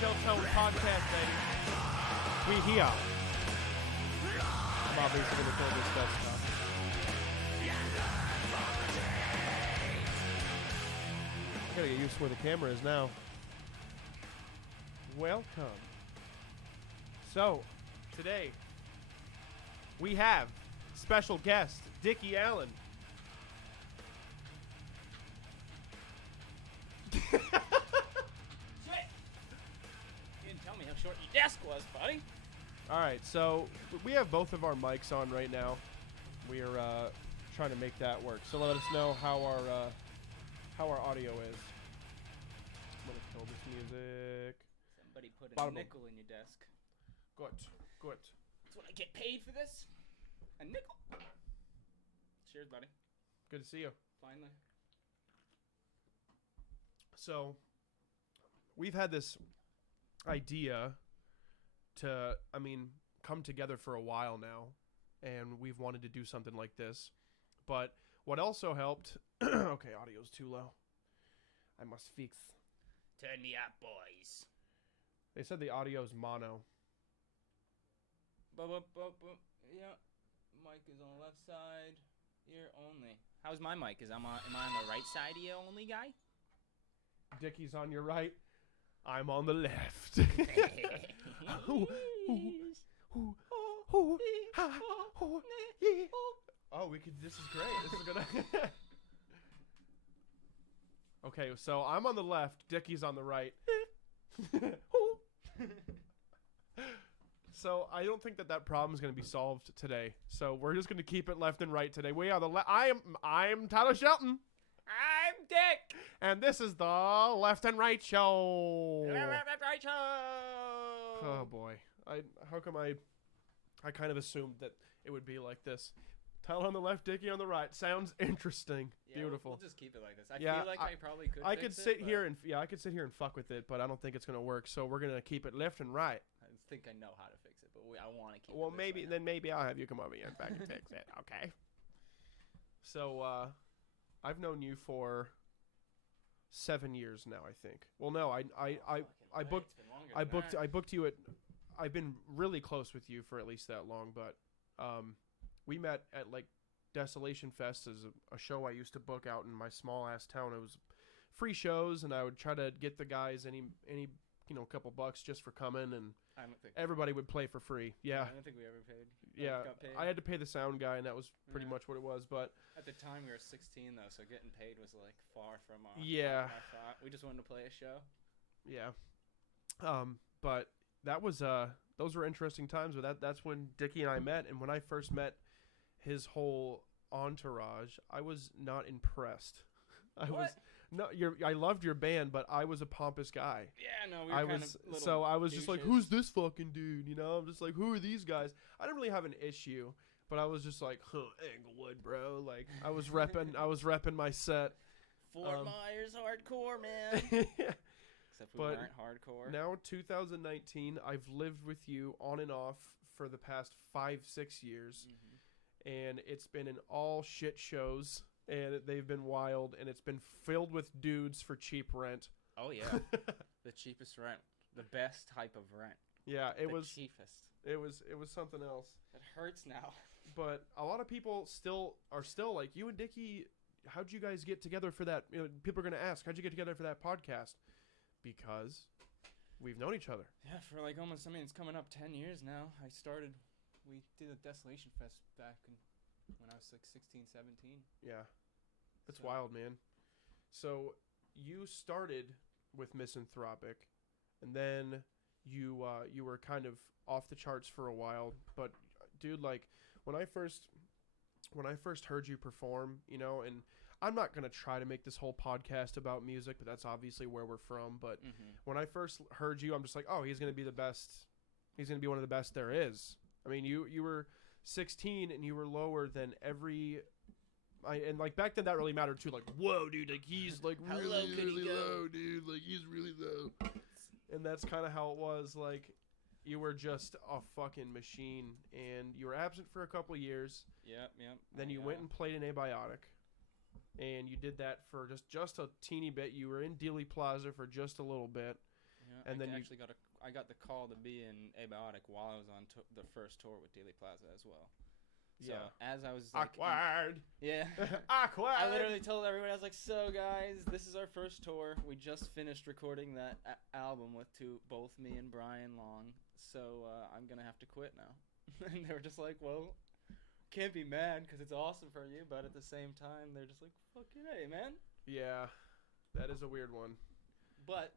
SHELTONE podcast, baby. We here. I'm obviously going to pull this desktop. I gotta get used to where the camera is now. Welcome. So, today, we have special guest, Dickie Allen. Shit! You didn't tell me how short your desk was, buddy. Alright, so we have both of our mics on right now. We're trying to make that work. So let us know how our audio is. I'm gonna kill this music. Somebody put a nickel in your desk. Good. That's what I get paid for this? A nickel? Cheers, buddy. Good to see you. Finally. So, we've had this idea to, come together for a while now, and we've wanted to do something like this. But what also helped... okay, audio's too low. I must fix. Turn me up, boys. They said the audio's mono. Yeah. Mic is on the left side. Ear only. How's my mic? Am I on the right side ear only guy? Dickie's on your right. I'm on the left. Oh, we could. This is great. This is good. Okay, so I'm on the left. Dickie's on the right. So I don't think that problem is going to be solved today. So we're just going to keep it left and right today. We are the I'm Tyler Shelton. I'm Dick. And this is the Left and Right Show. Right show. Oh boy. I kind of assumed that it would be like this. Tyler on the left, Dickie on the right. Sounds interesting. Yeah, Beautiful. We'll just keep it like this. I feel like I probably could. I could sit here and fuck with it, but I don't think it's gonna work. So we're gonna keep it left and right. I think I know how to fix it, but I want to keep. Well, it maybe I'll have you come over here and back and fix it. Okay. So, I've known you for 7 years now, I think. Well, no, I booked you at. I've been really close with you for at least that long, but we met at like Desolation Fest as a show I used to book out in my small ass town. It was free shows, and I would try to get the guys any couple bucks just for coming, and I don't think everybody would play for free. Yeah. I don't think we ever paid. Got paid. I had to pay the sound guy, and that was pretty much what it was. But at the time we were 16 though, so getting paid was like far from our our thought. We just wanted to play a show. Yeah. But that was those were interesting times. But that's when Dickie and I met, and when I first met his whole entourage, I was not impressed. I loved your band, but I was a pompous guy. Yeah, no, we were so I was just like, who's this fucking dude? You know, I'm just like, who are these guys? I didn't really have an issue, but I was just like, Englewood, bro. Like I was repping my set. Fort Myers hardcore, man. Except we weren't hardcore. Now 2019, I've lived with you on and off for the past 5-6 years, and it's been in all shit shows. And they've been wild, and it's been filled with dudes for cheap rent. Oh yeah, the cheapest rent, the best type of rent. Yeah, it was cheapest. It was something else. It hurts now. But a lot of people are still like, you and Dickie, how'd you guys get together for that? People are gonna ask, how'd you get together for that podcast? Because we've known each other. Yeah, for like almost. It's coming up 10 years now. We did a Desolation Fest back when I was like 16, 17. Yeah. It's wild, man. So you started with Misanthropic, and then you were kind of off the charts for a while. But dude, like when I first heard you perform, and I'm not gonna try to make this whole podcast about music, but that's obviously where we're from. But when I first heard you, I'm just like, oh, he's gonna be the best. He's gonna be one of the best there is. I mean, you were 16 and you were lower than every. And like back then that really mattered too. Like, whoa, dude, like he's like really low, dude. Like he's really low. And that's kind of how it was. Like, you were just a fucking machine, and you were absent for a couple of years. Yep. Then you went and played an Abiotic, and you did that for just a teeny bit. You were in Dealey Plaza for just a little bit, Yeah, And then you actually I got the call to be in Abiotic while I was on the first tour with Daily Plaza as well. So as I was like, awkward. yeah, Awkward. I literally told everybody, I was like, so guys, this is our first tour. We just finished recording that album with both me and Brian Long. So I'm gonna have to quit now. And they were just like, well, can't be mad because it's awesome for you, but at the same time, they're just like, fucking hey, man. Yeah, that is a weird one. But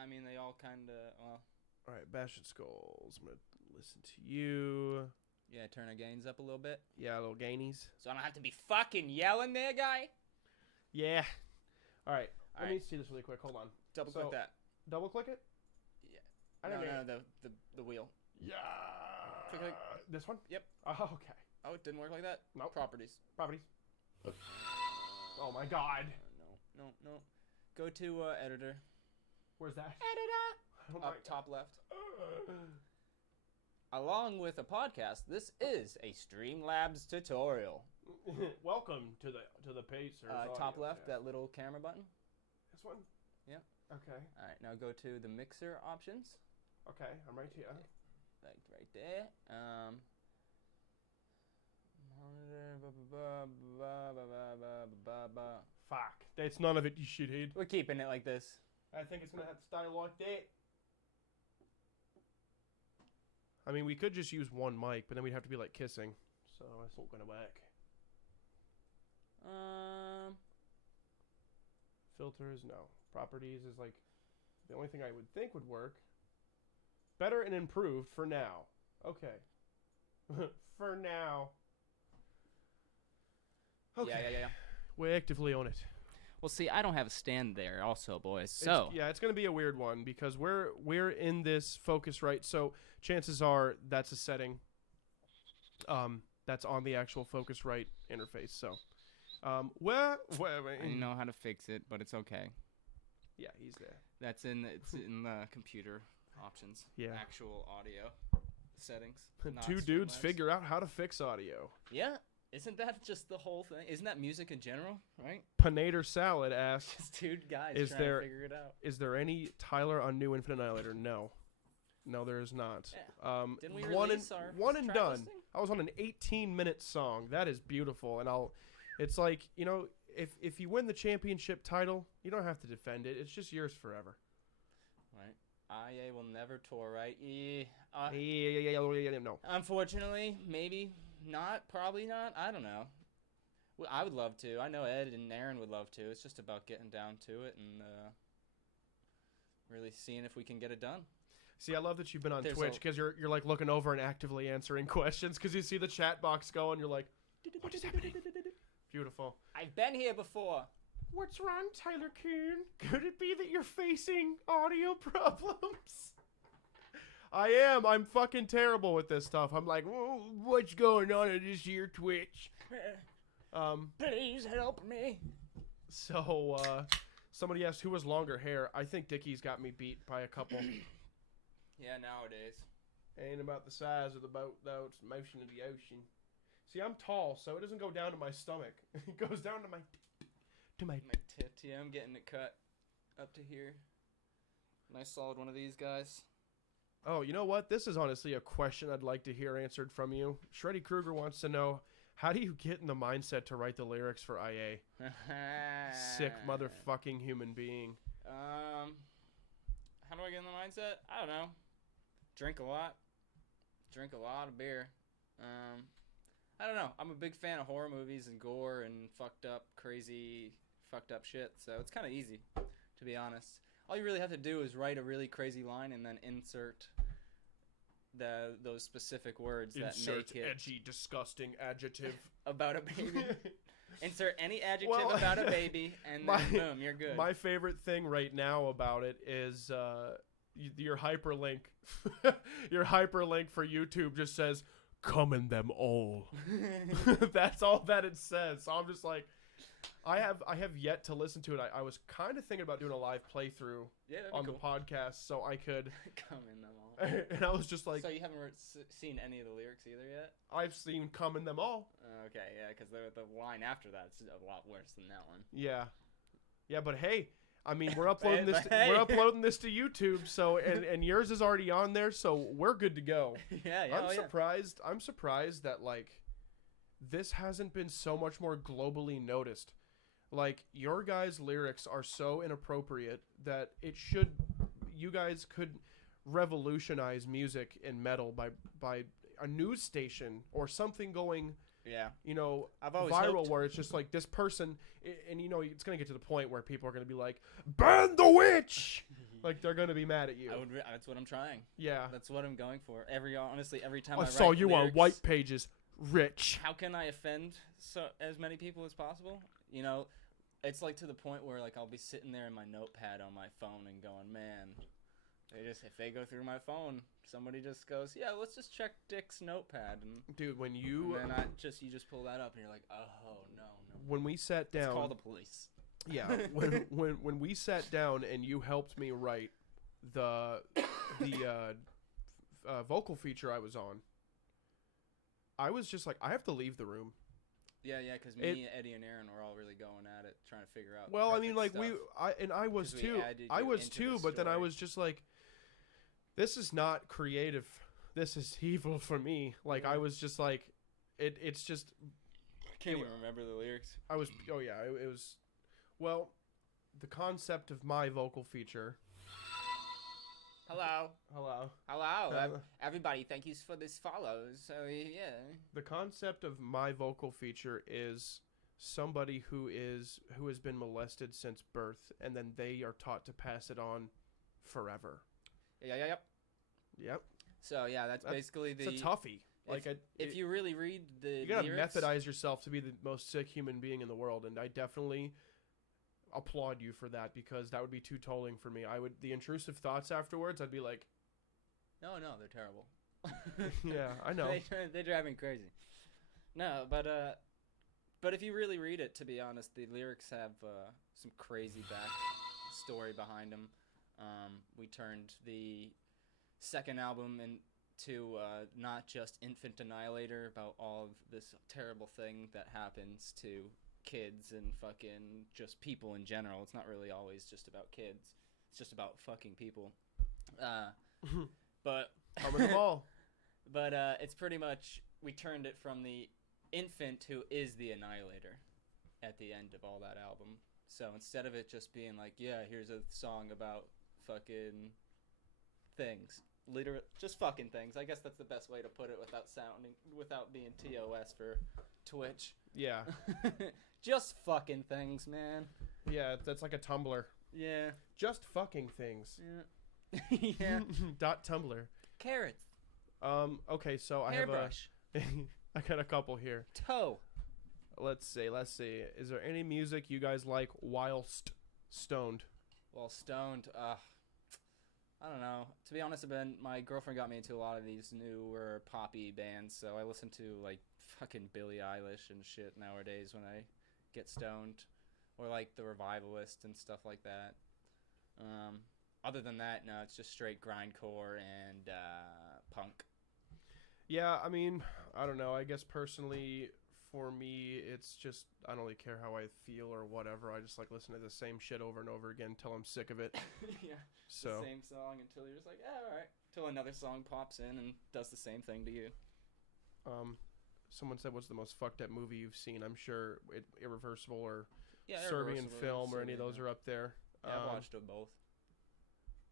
I mean, they all kind of well. All right, Bastion Skulls. I'm gonna listen to you. Yeah, turn our gains up a little bit. Yeah, little gainies. So I don't have to be fucking yelling there, guy. Yeah. All right. Let me right. see this really quick. Hold on. Double click that. Double click it? Yeah. No, the wheel. Yeah. Click. This one? Yep. Oh, okay. Oh, it didn't work like that? Nope. Properties. Oh, my God. No. Go to editor. Where's that? Editor. Oh, up top left. Along with a podcast, this is a Streamlabs tutorial. Welcome to the Pacers. Top left, that little camera button. This one? Yeah. Okay. All right, now go to the mixer options. Okay, I'm right here. Like right there. Monitor. Fuck. That's none of it, you shithead. We're keeping it like this. I think it's gonna have to stay like that. I mean, we could just use one mic, but then we'd have to be like kissing, so it's not gonna work. Filters, no. Properties is like the only thing I would think would work. Better and improved for now. Okay. For now. Okay. Yeah. We're actively on it. Well, see, I don't have a stand there also, boys. So it's going to be a weird one because we're in this Focusrite, so chances are that's a setting that's on the actual Focusrite interface. So, I know how to fix it, but it's okay. Yeah, he's there. It's in the computer options. Yeah. Actual audio settings. Two dudes figure out how to fix audio. Yeah. Isn't that just the whole thing? Isn't that music in general, right? Panator Salad asks, just two guys trying to figure it out. Is there any Tyler on New Infinite Annihilator? No, there is not. Yeah. Didn't we release our one and done. listing? I was on an 18-minute song. That is beautiful, and it's like, you know, if you win the championship title, you don't have to defend it. It's just yours forever. Right. IA will never tour, right? No. Unfortunately, maybe. Not, probably not. I don't know. Well, I would love to. I know Ed and Aaron would love to. It's just about getting down to it and really seeing if we can get it done. See, I love that you've been on Twitch because you're like looking over and actively answering questions because you see the chat box go and you're like, what is happening? Beautiful. I've been here before. What's wrong, Tyler Kuhn? Could it be that you're facing audio problems? I am. I'm fucking terrible with this stuff. I'm like, what's going on in this here Twitch? Please help me. So, somebody asked who has longer hair. I think Dickie's got me beat by a couple. Yeah, nowadays. Ain't about the size of the boat, though. It's the motion of the ocean. See, I'm tall, so it doesn't go down to my stomach. It goes down to my tit. Yeah, I'm getting it cut up to here. Nice solid one of these guys. Oh, you know what? This is honestly a question I'd like to hear answered from you. Shreddy Krueger wants to know, how do you get in the mindset to write the lyrics for IA? Sick motherfucking human being. How do I get in the mindset? I don't know. Drink a lot of beer. I don't know. I'm a big fan of horror movies and gore and fucked up shit. So it's kind of easy, to be honest. All you really have to do is write a really crazy line and then insert those specific words that make it edgy, disgusting adjective about a baby. Insert any adjective about a baby, and then boom, you're good. My favorite thing right now about it is your hyperlink. Your hyperlink for YouTube just says, "Come in them all." That's all that it says. So I'm just like, I have yet to listen to it. I was kind of thinking about doing a live playthrough on the podcast so I could come in them all. And I was just like, so you haven't seen any of the lyrics either yet? I've seen "Come in them all." Okay, yeah, because the line after that's a lot worse than that one. Yeah, but hey, I mean, we're uploading this. We're uploading this to YouTube, so and yours is already on there, so we're good to go. Yeah. I'm surprised. I'm surprised that like this hasn't been so much more globally noticed. Like your guys' lyrics are so inappropriate that it should. You guys could revolutionize music and metal by a news station or something going. Yeah. You know, I've always viral hoped. where it's just like this person, and you know, it's going to get to the point where people are going to be like, ban the witch! Like, they're going to be mad at you. That's what I'm trying. Yeah. That's what I'm going for. Honestly, every time I I saw write you lyrics, on White Pages, rich. How can I offend as many people as possible? You know, it's like to the point where like I'll be sitting there in my notepad on my phone and going, man, if they go through my phone, somebody just goes, yeah, let's just check Dick's notepad, and dude, when you and then you just pull that up and you're like, oh no. When we sat down, let's call the police. Yeah, when we sat down and you helped me write the vocal feature I was on, I was just like, I have to leave the room. Yeah, because me, Eddie, and Aaron were all really going at it, trying to figure out. Well, I mean, like stuff. I was too. I was too, but then I was just like, this is not creative. This is evil for me. Like I was just like, it's just. I can't even remember the lyrics. I was. Oh yeah, it was. Well, the concept of my vocal feature. Hello. Everybody, thank you for this follow. So yeah. The concept of my vocal feature is somebody who has been molested since birth, and then they are taught to pass it on forever. Yep. So yeah, that's basically it's a toughie. Like if you really read the you gotta lyrics, methodize yourself to be the most sick human being in the world, and I definitely applaud you for that, because that would be too tolling for me. The intrusive thoughts afterwards, I'd be like, no, they're terrible. Yeah, I know. They drive me crazy. No, but if you really read it, to be honest, the lyrics have some crazy story behind them. We turned the second album into not just Infant Annihilator, about all of this terrible thing that happens to kids and fucking just people in general. It's not really always just about kids. It's just about fucking people. But coming them all. But it's pretty much, we turned it from the infant who is the Annihilator at the end of all that album. So instead of it just being like, yeah, here's a song about fucking things, literally just fucking things. I guess that's the best way to put it without being TOS for Twitch. Yeah. Just fucking things, man. Yeah, that's like a Tumblr. Yeah. Just fucking things. Yeah. Yeah. .tumblr. Carrots. Okay, so I Hairbrush. I got a couple here. Toe. Let's see. Is there any music you guys like whilst stoned? Well, stoned, I don't know. To be honest, my girlfriend got me into a lot of these newer poppy bands, so I listen to like fucking Billie Eilish and shit nowadays when I get stoned, or like the Revivalist and stuff like that. Other than that, no, it's just straight grindcore and punk. Yeah, I mean, I don't know. I guess personally, for me, it's just, I don't really care how I feel or whatever. I just like listen to the same shit over and over again until I'm sick of it. Yeah. So the same song until you're just like, yeah, all right. Till another song pops in and does the same thing to you. Someone said, what's the most fucked up movie you've seen? I'm sure Irreversible or Serbian Irreversible, Film or any of those are up there. Yeah, I've watched them both.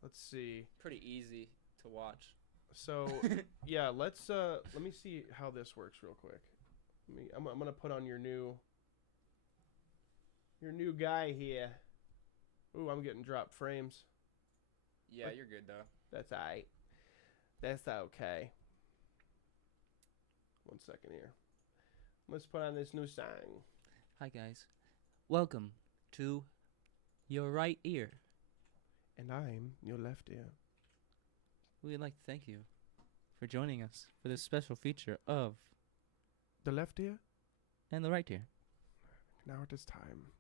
Let's see. Pretty easy to watch. So yeah, let me see how this works real quick. I'm gonna put on your new guy here. Ooh, I'm getting dropped frames. Yeah, you're good though. That's alright. That's okay. 1 second here. Let's put on this new song. Hi guys, welcome to your right ear. And I'm your left ear. We would like to thank you for joining us for this special feature of the left ear and the right ear. Now it is time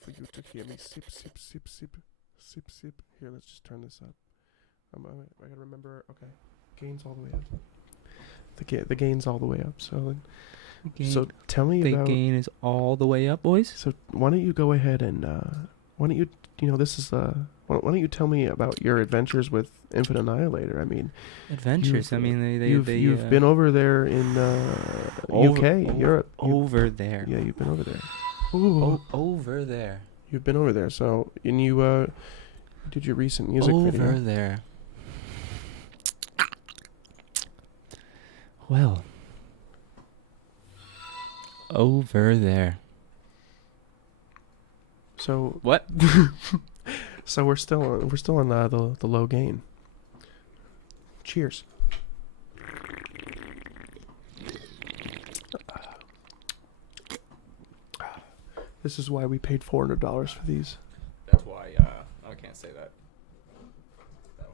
for you to hear me sip, sip, sip, sip, sip, sip. Here, let's just turn this up. I gotta remember. Okay, gain's all the way up. The gain's all the way up. So tell me the about. The gain is all the way up, boys. So why don't you go ahead and why don't you, this is why don't you tell me about your adventures with Infinite Annihilator? I mean, Adventures. I mean, you've been over there in UK, Europe. Over there. Yeah, you've been over there. Ooh. Over there. You've been over there. So, and you did your recent music video. Over there. Well. Over there. So what? So we're still on the low gain. Cheers. This is why we paid $400 for these. That's why. I can't say that. No.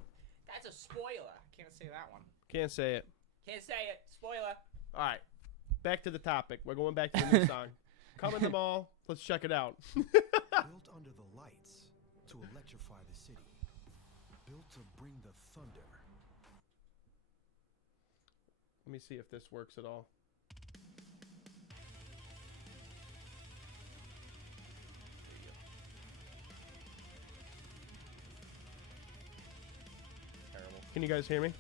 That's a spoiler. Can't say that one. Can't say it. Can't say it. Spoiler. All right. Back to the topic. We're going back to the new song. Come in the mall. Let's check it out. Built under the lights to electrify the city. Built to bring the thunder. Let me see if this works at all. Terrible. Can you guys hear me?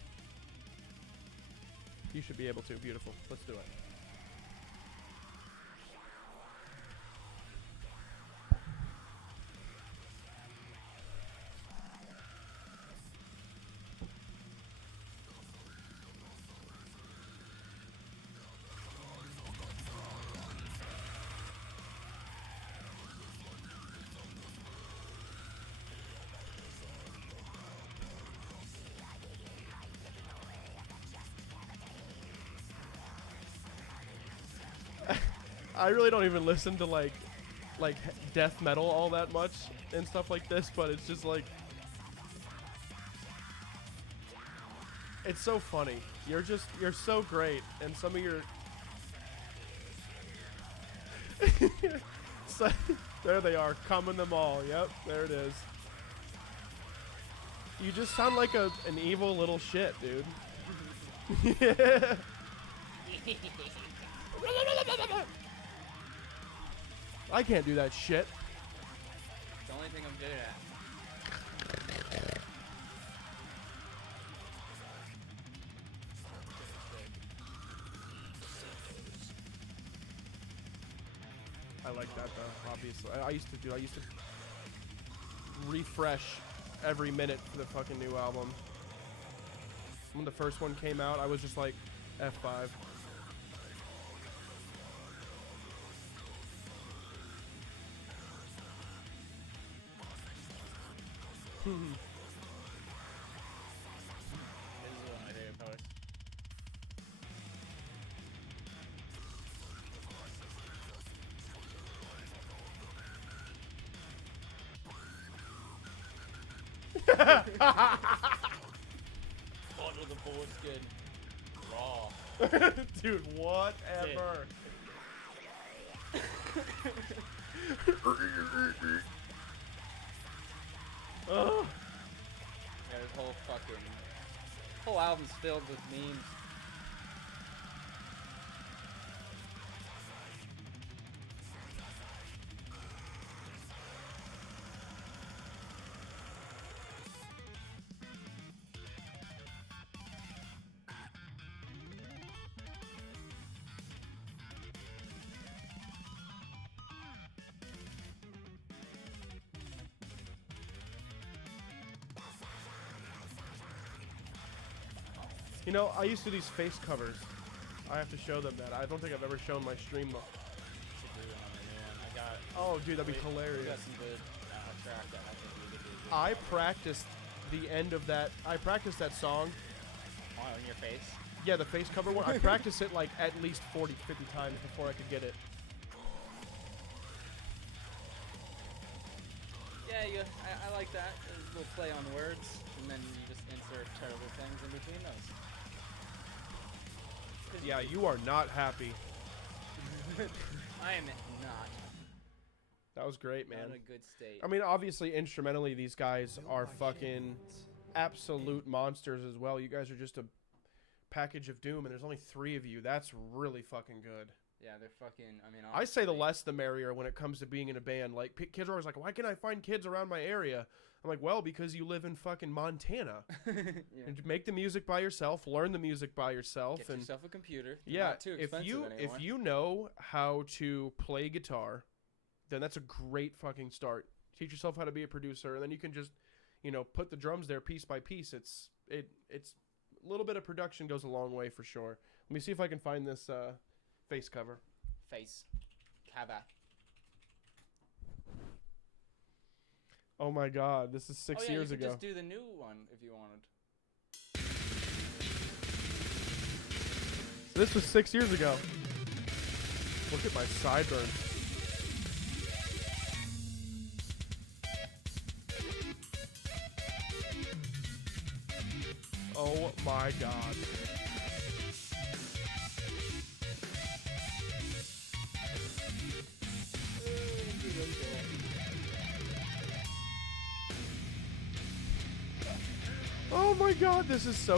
You should be able to. Beautiful. Let's do it. I really don't even listen to like death metal all that much and stuff like this, but it's just like it's so funny. You're so great, and some of your so, there they are, coming them all. Yep, there it is. You just sound like an evil little shit, dude. Yeah. I can't do that shit. It's the only thing I'm good at. I like that though, obviously. I used to refresh every minute for the fucking new album. When the first one came out, I was just like F5. This is one of my favorite colors. What with the foreskin? Raw. Dude, whatever. Oh. Yeah, this whole album's filled with memes. You know, I used to do these face covers. I have to show them that. I don't think I've ever shown my stream. Oh, dude, that'd be hilarious. Got some good track that I think we could do. I practiced the end of that. I practiced that song. On your face? Yeah, the face cover one. I practiced it like at least 40, 50 times before I could get it. Yeah, I like that. There's a little play on words, and then you just insert terrible things in between those. Yeah, you are not happy. I am not. That was great, man. Not in a good state. I mean, obviously, instrumentally, these guys are fucking absolute monsters as well. You guys are just a package of doom, and there's only 3 of you. That's really fucking good. Yeah, they're fucking. I mean, I say the honestly, less the merrier when it comes to being in a band. Like kids are always like, "Why can't I find kids around my area?" I'm like, "Well, because you live in fucking Montana. yeah. And make the music by yourself, learn the music by yourself, Get and yourself a computer. They're yeah, not too expensive if anymore. you know how to play guitar, then that's a great fucking start. Teach yourself how to be a producer, and then you can just, put the drums there piece by piece. It's a little bit of production goes a long way for sure. Let me see if I can find this face cover. Face cover. Oh my god, this is 6 years you could ago. just do the new one if you wanted. This was 6 years ago. Look at my sideburns. Oh my god. Oh my god, this is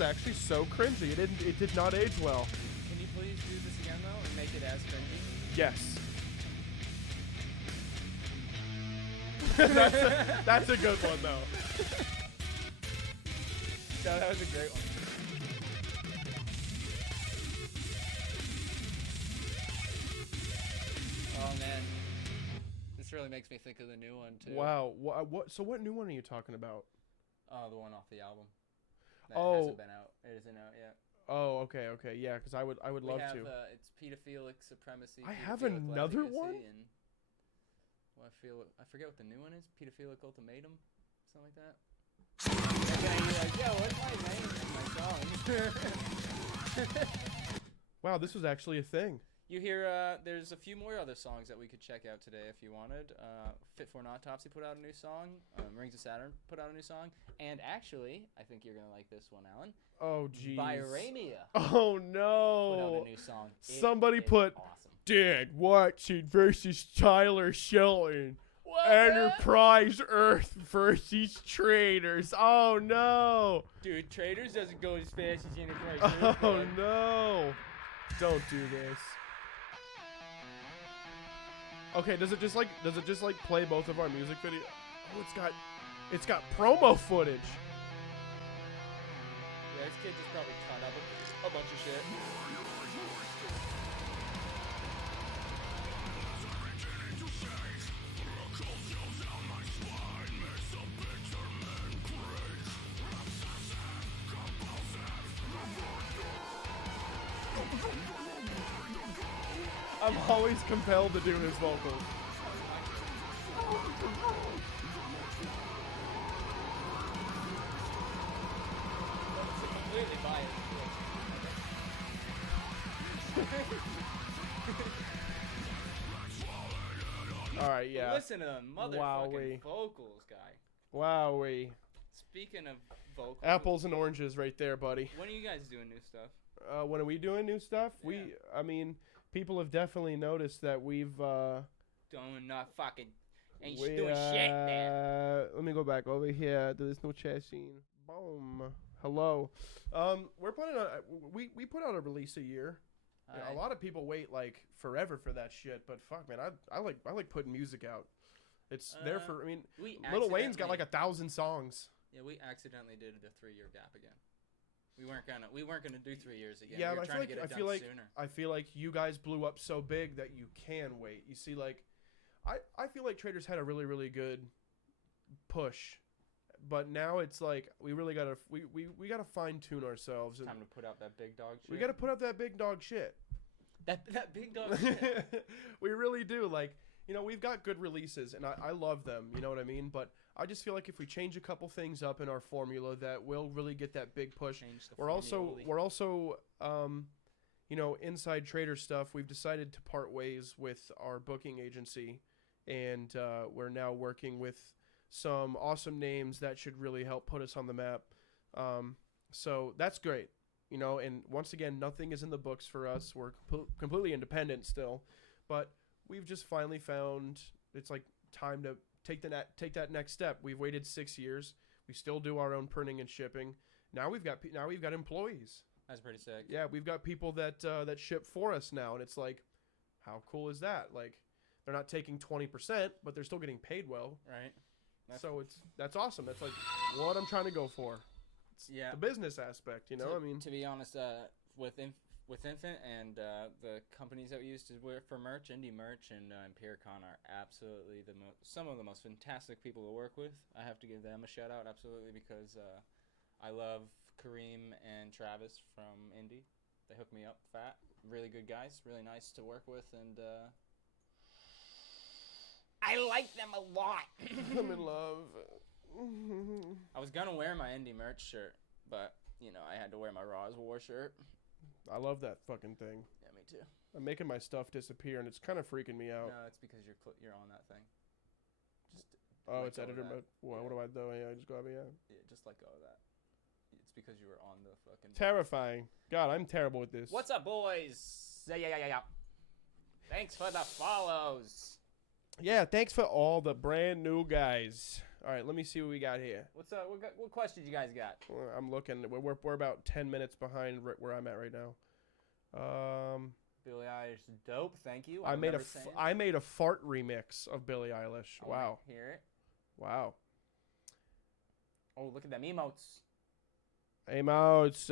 actually so cringy. It did not age well. Can you please do this again though and make it as cringy? Yes. That's a good one though. No, that was a great one. Oh man, this really makes me think of the new one too. Wow. What new one are you talking about? Oh, the one off the album. That Oh. hasn't been out. It isn't out yet. Oh, okay. Yeah, cuz I would love we have, to. It's pedophilic supremacy. I have pedophilic another legacy, one? And, well, I forget what the new one is. Pedophilic ultimatum, something like that. And then you're like, yo, what's my name in my song? Wow, this was actually a thing. You hear, there's a few more other songs that we could check out today if you wanted. Fit for an Autopsy put out a new song. Rings of Saturn put out a new song. And actually, I think you're going to like this one, Alan. Oh, jeez. Biramia Oh, put out no. a new song. Somebody It is put awesome. Dan Watson versus Tyler Shelton. What, man? Enterprise Earth versus Traders. Oh, no. Dude, Traders doesn't go as fast as Enterprise. Oh, no. Don't do this. Okay, does it just like play both of our music video? Oh, it's got promo footage. Yeah, this kid just probably cut up a bunch of shit. I'm always compelled to do his vocals. Completely biased. All right, yeah. Listen to them motherfucking Wowee. vocals, guy. Wowee. Speaking of vocals, Apples and oranges right there, buddy. when are you guys doing new stuff? When are we doing new stuff? Yeah. I mean, people have definitely noticed that we've Doing not fucking ain't we, doing shit, man. let me go back over here. There's no chat scene. Boom. Hello. We're planning on we put out a release a year. Yeah, a lot of people wait like forever for that shit, but fuck, man, I like putting music out. It's there for. I mean, we Lil Wayne's got like accidentally- 1,000 songs. Yeah, we accidentally did the 3-year gap again. We weren't gonna do 3 years again. Yeah, we were but trying to get it done sooner. I feel like you guys blew up so big that you can wait. You see, like, I feel like Traders had a really, really good push, but now it's like we really gotta we gotta fine tune ourselves. And Time to put out that big dog shit. we gotta put out that big dog shit. that big dog shit. We really do. Like, we've got good releases, and I love them. You know what I mean? But I just feel like if we change a couple things up in our formula, that we'll really get that big push. Change the We're also formulae. inside Trader stuff. We've decided to part ways with our booking agency, and we're now working with some awesome names that should really help put us on the map. So that's great, and once again, nothing is in the books for us. We're completely independent still, but we've just finally found it's like time to take that next step. We've waited 6 years. We still do our own printing and shipping. Now we've got employees. That's pretty sick. Yeah, we've got people that that ship for us now, and it's like, how cool is that? Like, they're not taking 20%, but they're still getting paid well. Right. That's awesome. That's like what I'm trying to go for. It's the business aspect, you know. I mean, to be honest, with Infant and the companies that we use to wear for merch, indie merch, and Empiricon are absolutely some of the most fantastic people to work with. I have to give them a shout out, absolutely, because I love Kareem and Travis from Indie. They hooked me up fat. Really good guys, really nice to work with, and I like them a lot. I'm in love. I was gonna wear my Indie merch shirt, but I had to wear my Raw as War shirt. I love that fucking thing. Yeah, me too. I'm making my stuff disappear, and it's kind of freaking me out. No, it's because you're on that thing. It's editor mode. What do I do? Yeah, I just go yeah. Yeah, just let go of that. It's because you were on the fucking. Terrifying. God, I'm terrible with this. What's up, boys? Yeah. Thanks for the follows. Yeah, thanks for all the brand new guys. All right, let me see what we got here. What's up? What questions you guys got? I'm looking. We're about 10 minutes behind where I'm at right now. Billie Eilish, dope. Thank you. I made a fart remix of Billie Eilish. Wow. Hear it. Wow. Oh, look at them emotes. Emotes.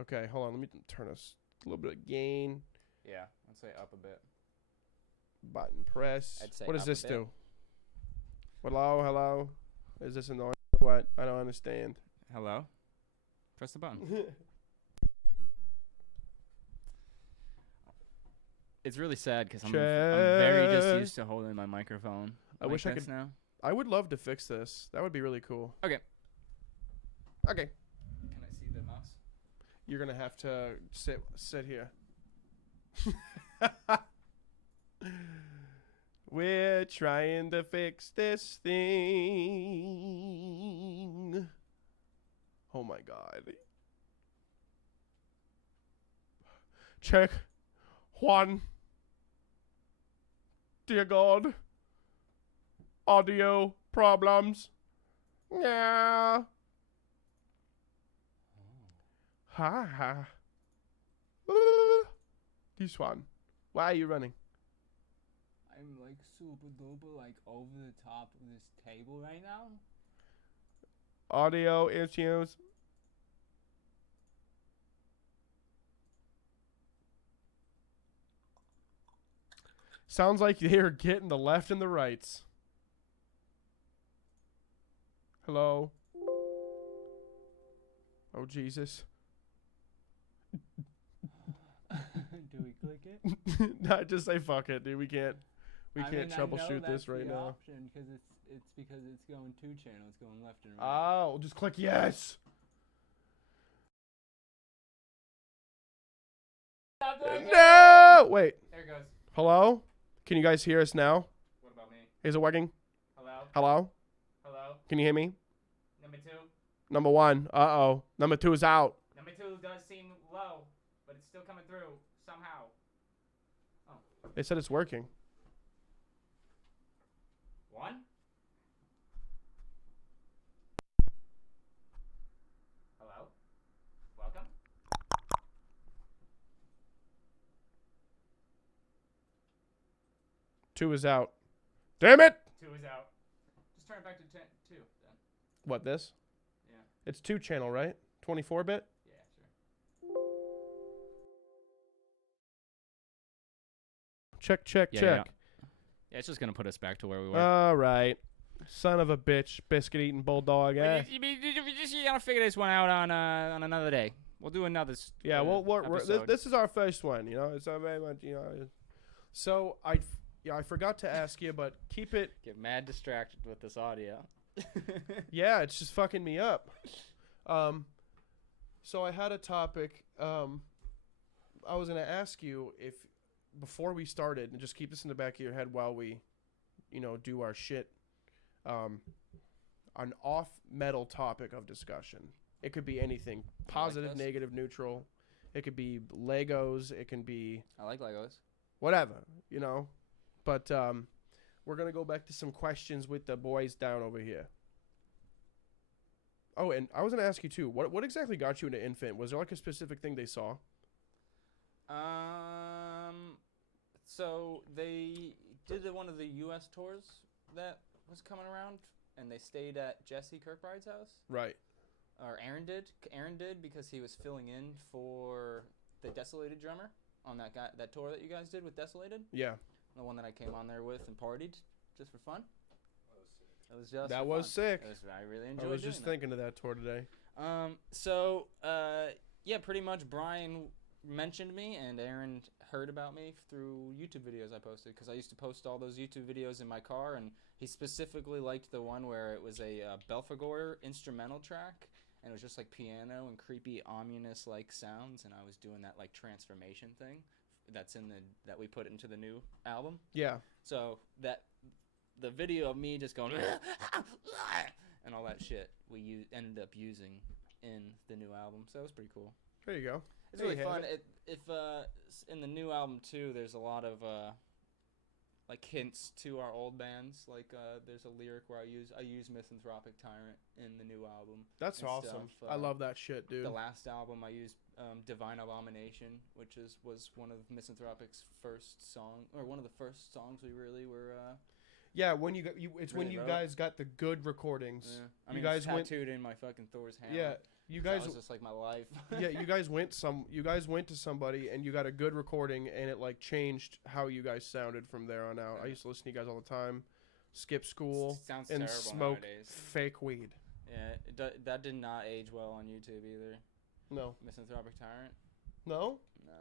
Okay, hold on. Let me turn us a little bit of gain. Yeah, I'd say up a bit. Button press. I'd say what does up this a bit. do? Hello? Is this annoying? What? I don't understand. Hello? Press the button. It's really sad because I'm very just used to holding my microphone. I wish I could. Now. I would love to fix this. That would be really cool. Okay. Can I see the mouse? You're gonna have to sit here. We're trying to fix this thing. Oh my God. Check. One. Dear God. Audio problems. Yeah. Ha. This one. Why are you running? I'm like super duper like over the top of this table right now. Audio issues. Sounds like they're getting the left and the rights. Hello? Oh, Jesus. Do we click it? Not just say fuck it, dude. We can't troubleshoot this right now. Option because it's because it's going two channels, going left and right. Oh, just click yes. No! Wait. There it goes. Hello? Can you guys hear us now? What about me? Is it working? Hello? Hello? Hello? Can you hear me? Number 2? Number 1. Uh-oh. Number 2 is out. Number 2 does seem low, but it's still coming through somehow. Oh. They said it's working. 1? Hello? Welcome? 2 is out. Damn it! 2 is out. Just turn it back to 2 then. What, this? Yeah. It's 2 channel, right? 24-bit? Yeah, sure. Check. Yeah, it's just going to put us back to where we were. All right. Son of a bitch. Biscuit-eating bulldog, eh? You got to figure this one out on another day. We'll do another Yeah, episode. this is our first one, you know? It's not very much, you know. So, I forgot to ask you, but keep it... Get mad distracted with this audio. Yeah, it's just fucking me up. So I had a topic. I was going to ask you if, before we started, and just keep this in the back of your head while we, do our shit, an off-metal topic of discussion. It could be anything. Positive, like negative, neutral. It could be Legos. It can be... I like Legos. Whatever, But we're going to go back to some questions with the boys down over here. Oh, and I was gonna ask you too. What exactly got you into Infant? Was there like a specific thing they saw? So they did one of the U.S. tours that was coming around, and they stayed at Jesse Kirkbride's house. Right. Or Aaron did. Aaron did because he was filling in for the Desolated drummer on that tour that you guys did with Desolated. Yeah. The one that I came on there with and partied just for fun. It was just That was sick. I really enjoyed it. I was just thinking of that tour today. Yeah, pretty much Brian mentioned me and Aaron heard about me through YouTube videos I posted because I used to post all those YouTube videos in my car, and he specifically liked the one where it was a Belphegor instrumental track, and it was just like piano and creepy ominous like sounds, and I was doing that like transformation thing that we put into the new album. Yeah. So the video of me just going and all that shit ended up using in the new album, so it was pretty cool. There you go. It's really fun. In the new album too, there's a lot of like hints to our old bands. Like there's a lyric where I use Misanthropic Tyrant in the new album. That's awesome. I love that shit, dude. The last album I used Divine Abomination, which was one of Misanthropic's first song, or one of the first songs we really were. Yeah, when you guys got the good recordings. Yeah. I mean, you guys it's tattooed in my fucking Thor's hammer. Yeah, you guys. That was just like my life. Yeah, you guys went to somebody and you got a good recording, and it like changed how you guys sounded from there on out. Yeah. I used to listen to you guys all the time, skip school, Sounds and terrible smoke nowadays. fake weed. Yeah, that did not age well on YouTube either. No. Misanthropic Tyrant. No. No.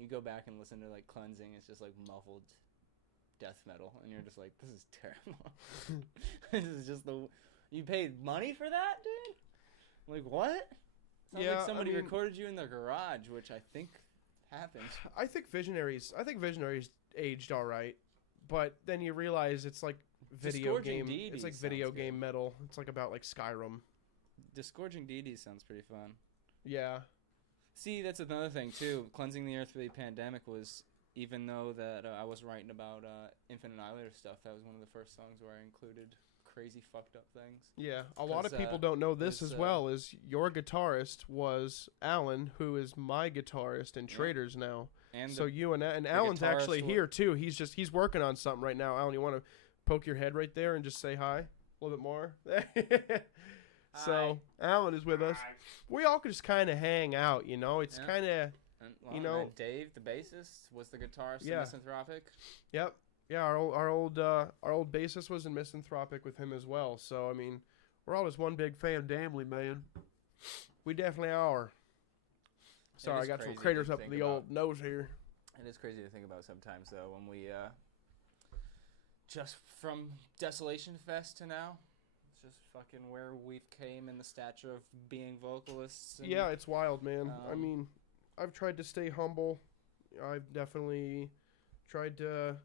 You go back and listen to like Cleansing. It's just like muffled death metal, and you're just like, this is terrible. This is just you paid money for that, dude? Like what? Sounds like somebody recorded you in their garage, which I think happened. I think Visionaries aged all right, but then you realize it's like video game. It's like video game metal. It's like about like Skyrim. Disgorging Deities sounds pretty fun. Yeah. See, that's another thing too. Cleansing the Earth for the Pandemic was, even though that I was writing about Infinite Annihilator stuff, that was one of the first songs where I included crazy fucked up things. Yeah, a lot of people don't know this as well. Is your guitarist was Alan, who is my guitarist in Traders now. And so you and Alan's actually here too. He's working on something right now. Alan, you want to poke your head right there and just say hi a little bit more? So Alan is with us. We all just kind of hang out, you know. It's kind of, you know. And Dave, the bassist, was the guitarist in Misanthropic. Yep. Yeah, our old bassist was in Misanthropic with him as well. So I mean, we're all just one big family, man. We definitely are. Sorry, I got some craters up the old nose here. It is crazy to think about sometimes, though, when we just from Desolation Fest to now, it's just fucking where we've came in the stature of being vocalists. And, yeah, it's wild, man. I mean, I've tried to stay humble. I've definitely tried to.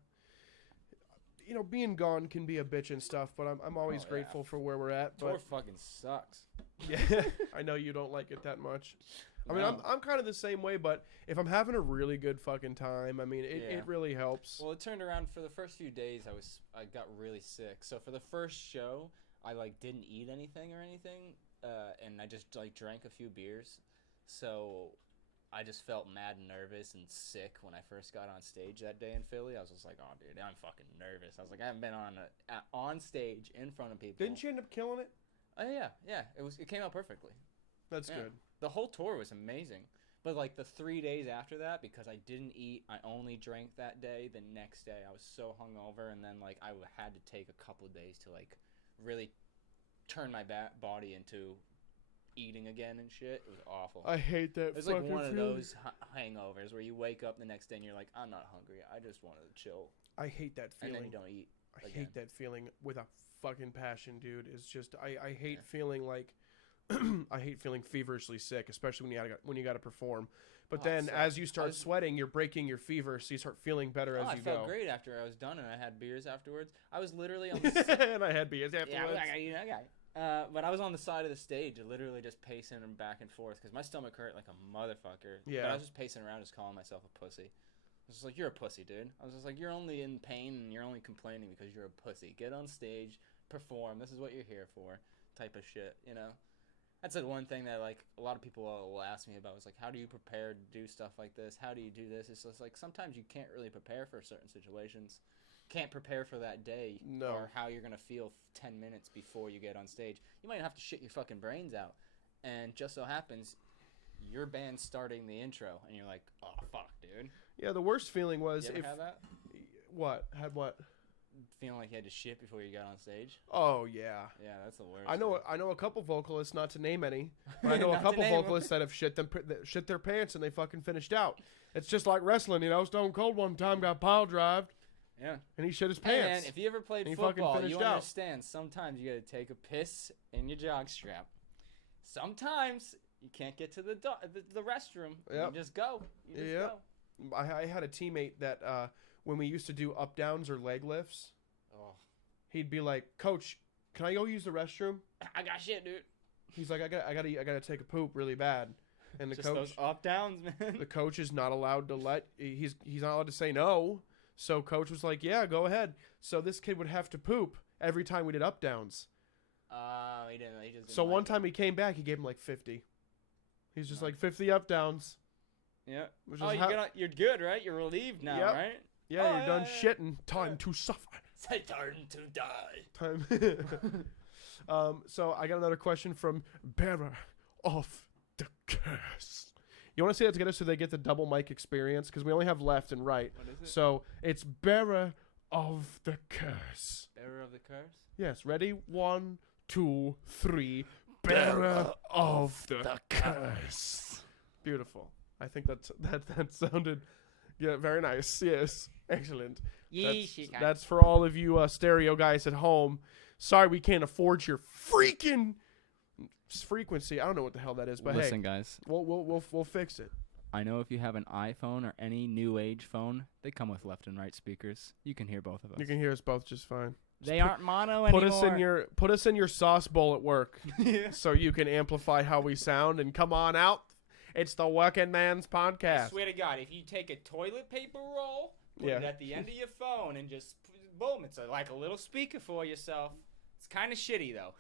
You know, being gone can be a bitch and stuff, but I'm always grateful for where we're at. Tour fucking sucks. Yeah, I know you don't like it that much. I mean, I'm kind of the same way, but if I'm having a really good fucking time, I mean, it really helps. Well, it turned around for the first few days. I got really sick. So for the first show, I like didn't eat anything or anything, and I just like drank a few beers. So I just felt mad and nervous and sick when I first got on stage that day in Philly. I was just like, oh, dude, I'm fucking nervous. I was like, I haven't been on stage in front of people. Didn't you end up killing it? Oh, yeah. It came out perfectly. That's good. The whole tour was amazing. But, like, the 3 days after that, because I didn't eat, I only drank that day. The next day, I was so hungover, and then, like, I had to take a couple of days to, like, really turn my body into eating again and shit. It was awful. I hate that. It's like one of those hangovers where you wake up the next day and you're like, I'm not hungry. I just wanted to chill. I hate that feeling. And then you don't eat. I hate that feeling with a fucking passion, dude. It's just I hate feeling like I hate feeling feverishly sick, especially when you got to perform. But then as you start sweating, you're breaking your fever, so you start feeling better as you go. I felt great after I was done, and I had beers afterwards. I was literally on the and I had beers afterwards. Yeah, but I was on the side of the stage, literally just pacing and back and forth because my stomach hurt like a motherfucker. Yeah. But I was just pacing around, just calling myself a pussy. I was just like, you're a pussy, dude. I was just like, you're only in pain and you're only complaining because you're a pussy. Get on stage, perform. This is what you're here for, type of shit, you know? That's the one thing that like a lot of people will ask me about. Is like, how do you prepare to do stuff like this? How do you do this? It's just like sometimes you can't really prepare for certain situations. Can't prepare for that day or how you're gonna feel 10 minutes before you get on stage. You might have to shit your fucking brains out, and just so happens your band's starting the intro, and you're like, oh fuck, dude. Yeah, the worst feeling was you ever have that? What had what? Feeling like you had to shit before you got on stage. Oh yeah. Yeah, that's the worst. I know a couple vocalists, not to name any, but I know a couple vocalists that have shit their pants and they fucking finished out. It's just like wrestling, you know. Stone Cold one time got pile drived. Yeah. And he shit his pants. And if you ever played football, you understand. Sometimes you got to take a piss in your jockstrap. Sometimes you can't get to the restroom. Yep. You just go. Go. I had a teammate that when we used to do up downs or leg lifts, he'd be like, "Coach, can I go use the restroom?" I got shit, dude. He's like, I gotta take a poop really bad. And the just coach, those up downs, man. The coach is not allowed to he's not allowed to say no. So coach was like, "Yeah, go ahead." So this kid would have to poop every time we did up downs. He didn't. He just. So one time he came back, he gave him like 50. He's just like 50 up downs. Yeah. You're good, right? You're relieved now, right? Yeah, you're done shitting. Time to suffer. Say time to die. So I got another question from Bearer of the Curse. You want to say that together so they get the double mic experience? Because we only have left and right. What is it? So it's Bearer of the Curse. Bearer of the Curse? Yes. Ready? 1, 2, 3. Bearer of the Curse. Beautiful. I think that sounded very nice. Yes. Excellent. That's for all of you stereo guys at home. Sorry we can't afford your freaking frequency. I don't know what the hell that is, but listen, guys, we'll fix it. I know if you have an iPhone or any new age phone, they come with left and right speakers. You can hear both of us. You can hear us both just fine. They aren't mono anymore. Put us in your sauce bowl at work, so you can amplify how we sound. And come on out. It's the Working Man's Podcast. I swear to God, if you take a toilet paper roll, put it at the end of your phone, and just boom, it's like a little speaker for yourself. It's kind of shitty though.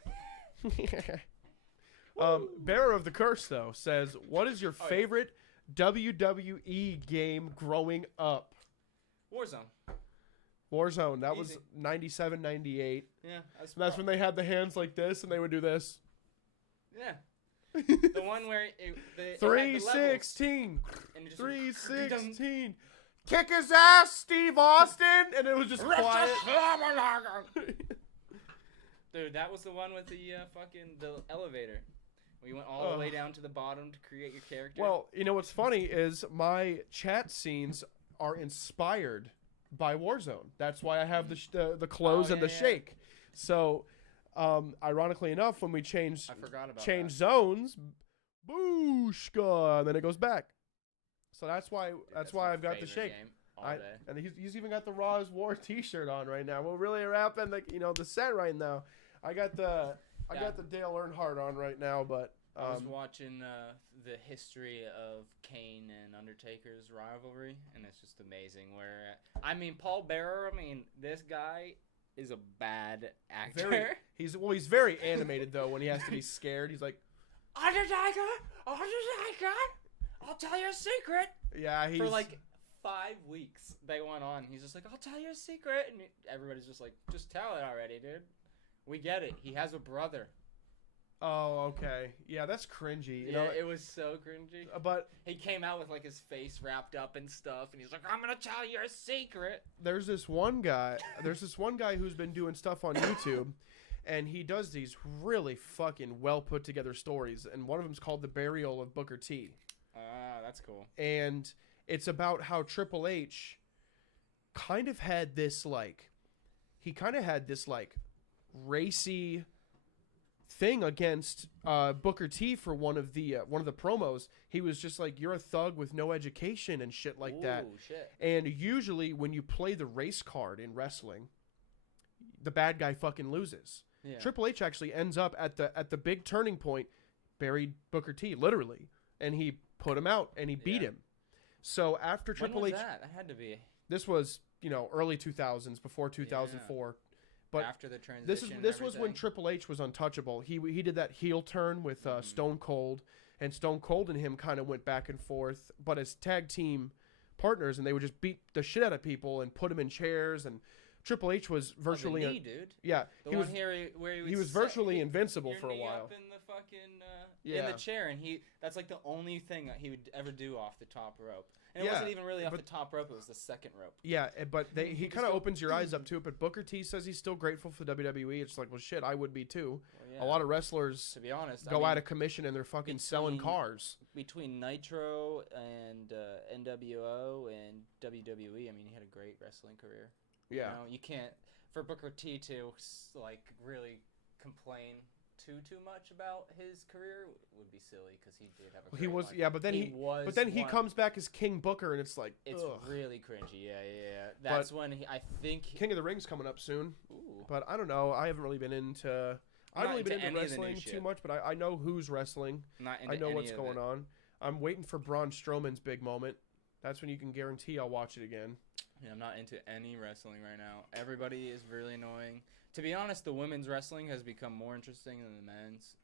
Bearer of the Curse though says, "What is your favorite WWE game growing up?" Warzone. That was 97, 98. Yeah, that's when they had the hands like this and they would do this. Yeah. The one where 316. 316. Kick his ass, Steve Austin, and it was just quiet. Dude, that was the one with the the elevator. We went all the way down to the bottom to create your character. Well, you know what's funny is my chat scenes are inspired by Warzone. That's why I have the clothes and the shake. So, ironically enough, when we change zones, booshka, and then it goes back. So that's why I've got the shake. And he's even got the Raw is War T-shirt on right now. We're really wrapping the set right now. I got the Dale Earnhardt on right now, but I was watching the history of Kane and Undertaker's rivalry, and it's just amazing. Paul Bearer. This guy is a bad actor. He's very animated though. When he has to be scared, he's like, Undertaker, I'll tell you a secret. Yeah, for like 5 weeks they went on. He's just like, I'll tell you a secret, and everybody's just like, just tell it already, dude. We get it. He has a brother. Oh, okay. Yeah, that's cringy. It was so cringy. But he came out with like his face wrapped up and stuff, and he's like, "I'm gonna tell you a secret." There's this one guy who's been doing stuff on YouTube, and he does these really fucking well put together stories, and one of them's called "The Burial of Booker T." That's cool. And it's about how Triple H kind of had this racy thing against Booker T for one of the promos. He was just like, "You're a thug with no education" and shit like that. Shit. And usually when you play the race card in wrestling, the bad guy fucking loses. Yeah. Triple H actually ends up at the big turning point, buried Booker T literally, and he put him out and he beat him. So after Triple H, that had to be. This was early 2000s, before 2004. But after the transition. this was when Triple H was untouchable. He did that heel turn with Stone Cold, and Stone Cold and him kind of went back and forth, but as tag team partners, and they would just beat the shit out of people and put them in chairs. And Triple H was virtually the knee, dude. Yeah, the one here where he was virtually invincible for a while. Up in the fucking in the chair, and that's like the only thing he would ever do off the top rope. And it wasn't even really off the top rope; it was the second rope. Yeah, but he kind of opens your eyes up to it. But Booker T says he's still grateful for WWE. It's like, well, shit, I would be too. Well, yeah. A lot of wrestlers, to be honest, go out of commission and they're fucking selling cars. Between Nitro and NWO and WWE, I mean, he had a great wrestling career. Yeah, you know, you can't for Booker T to like really complain too much about his career would be silly because he did have a great life. But then he comes back as King Booker and it's like it's really cringy. Yeah. That's when I think King of the Ring's coming up soon. Ooh. But I don't know. I haven't really been into wrestling too much, but I know who's wrestling. I know what's going on. I'm waiting for Braun Strowman's big moment. That's when you can guarantee I'll watch it again. Yeah, I'm not into any wrestling right now. Everybody is really annoying. To be honest, the women's wrestling has become more interesting than the men's,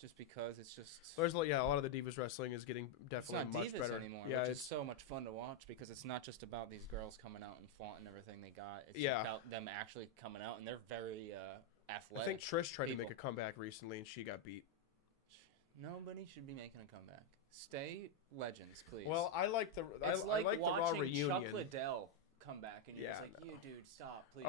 just because it's just. There's a lot of the Divas wrestling is getting definitely much better anymore. Yeah, which is so much fun to watch because it's not just about these girls coming out and flaunting everything they got. It's about them actually coming out, and they're very athletic. I think Trish tried to make a comeback recently, and she got beat. Nobody should be making a comeback. Stay legends, please. Well, I like the I like the Raw reunion. Chuck Liddell come back and you're just like, you dude, stop, please.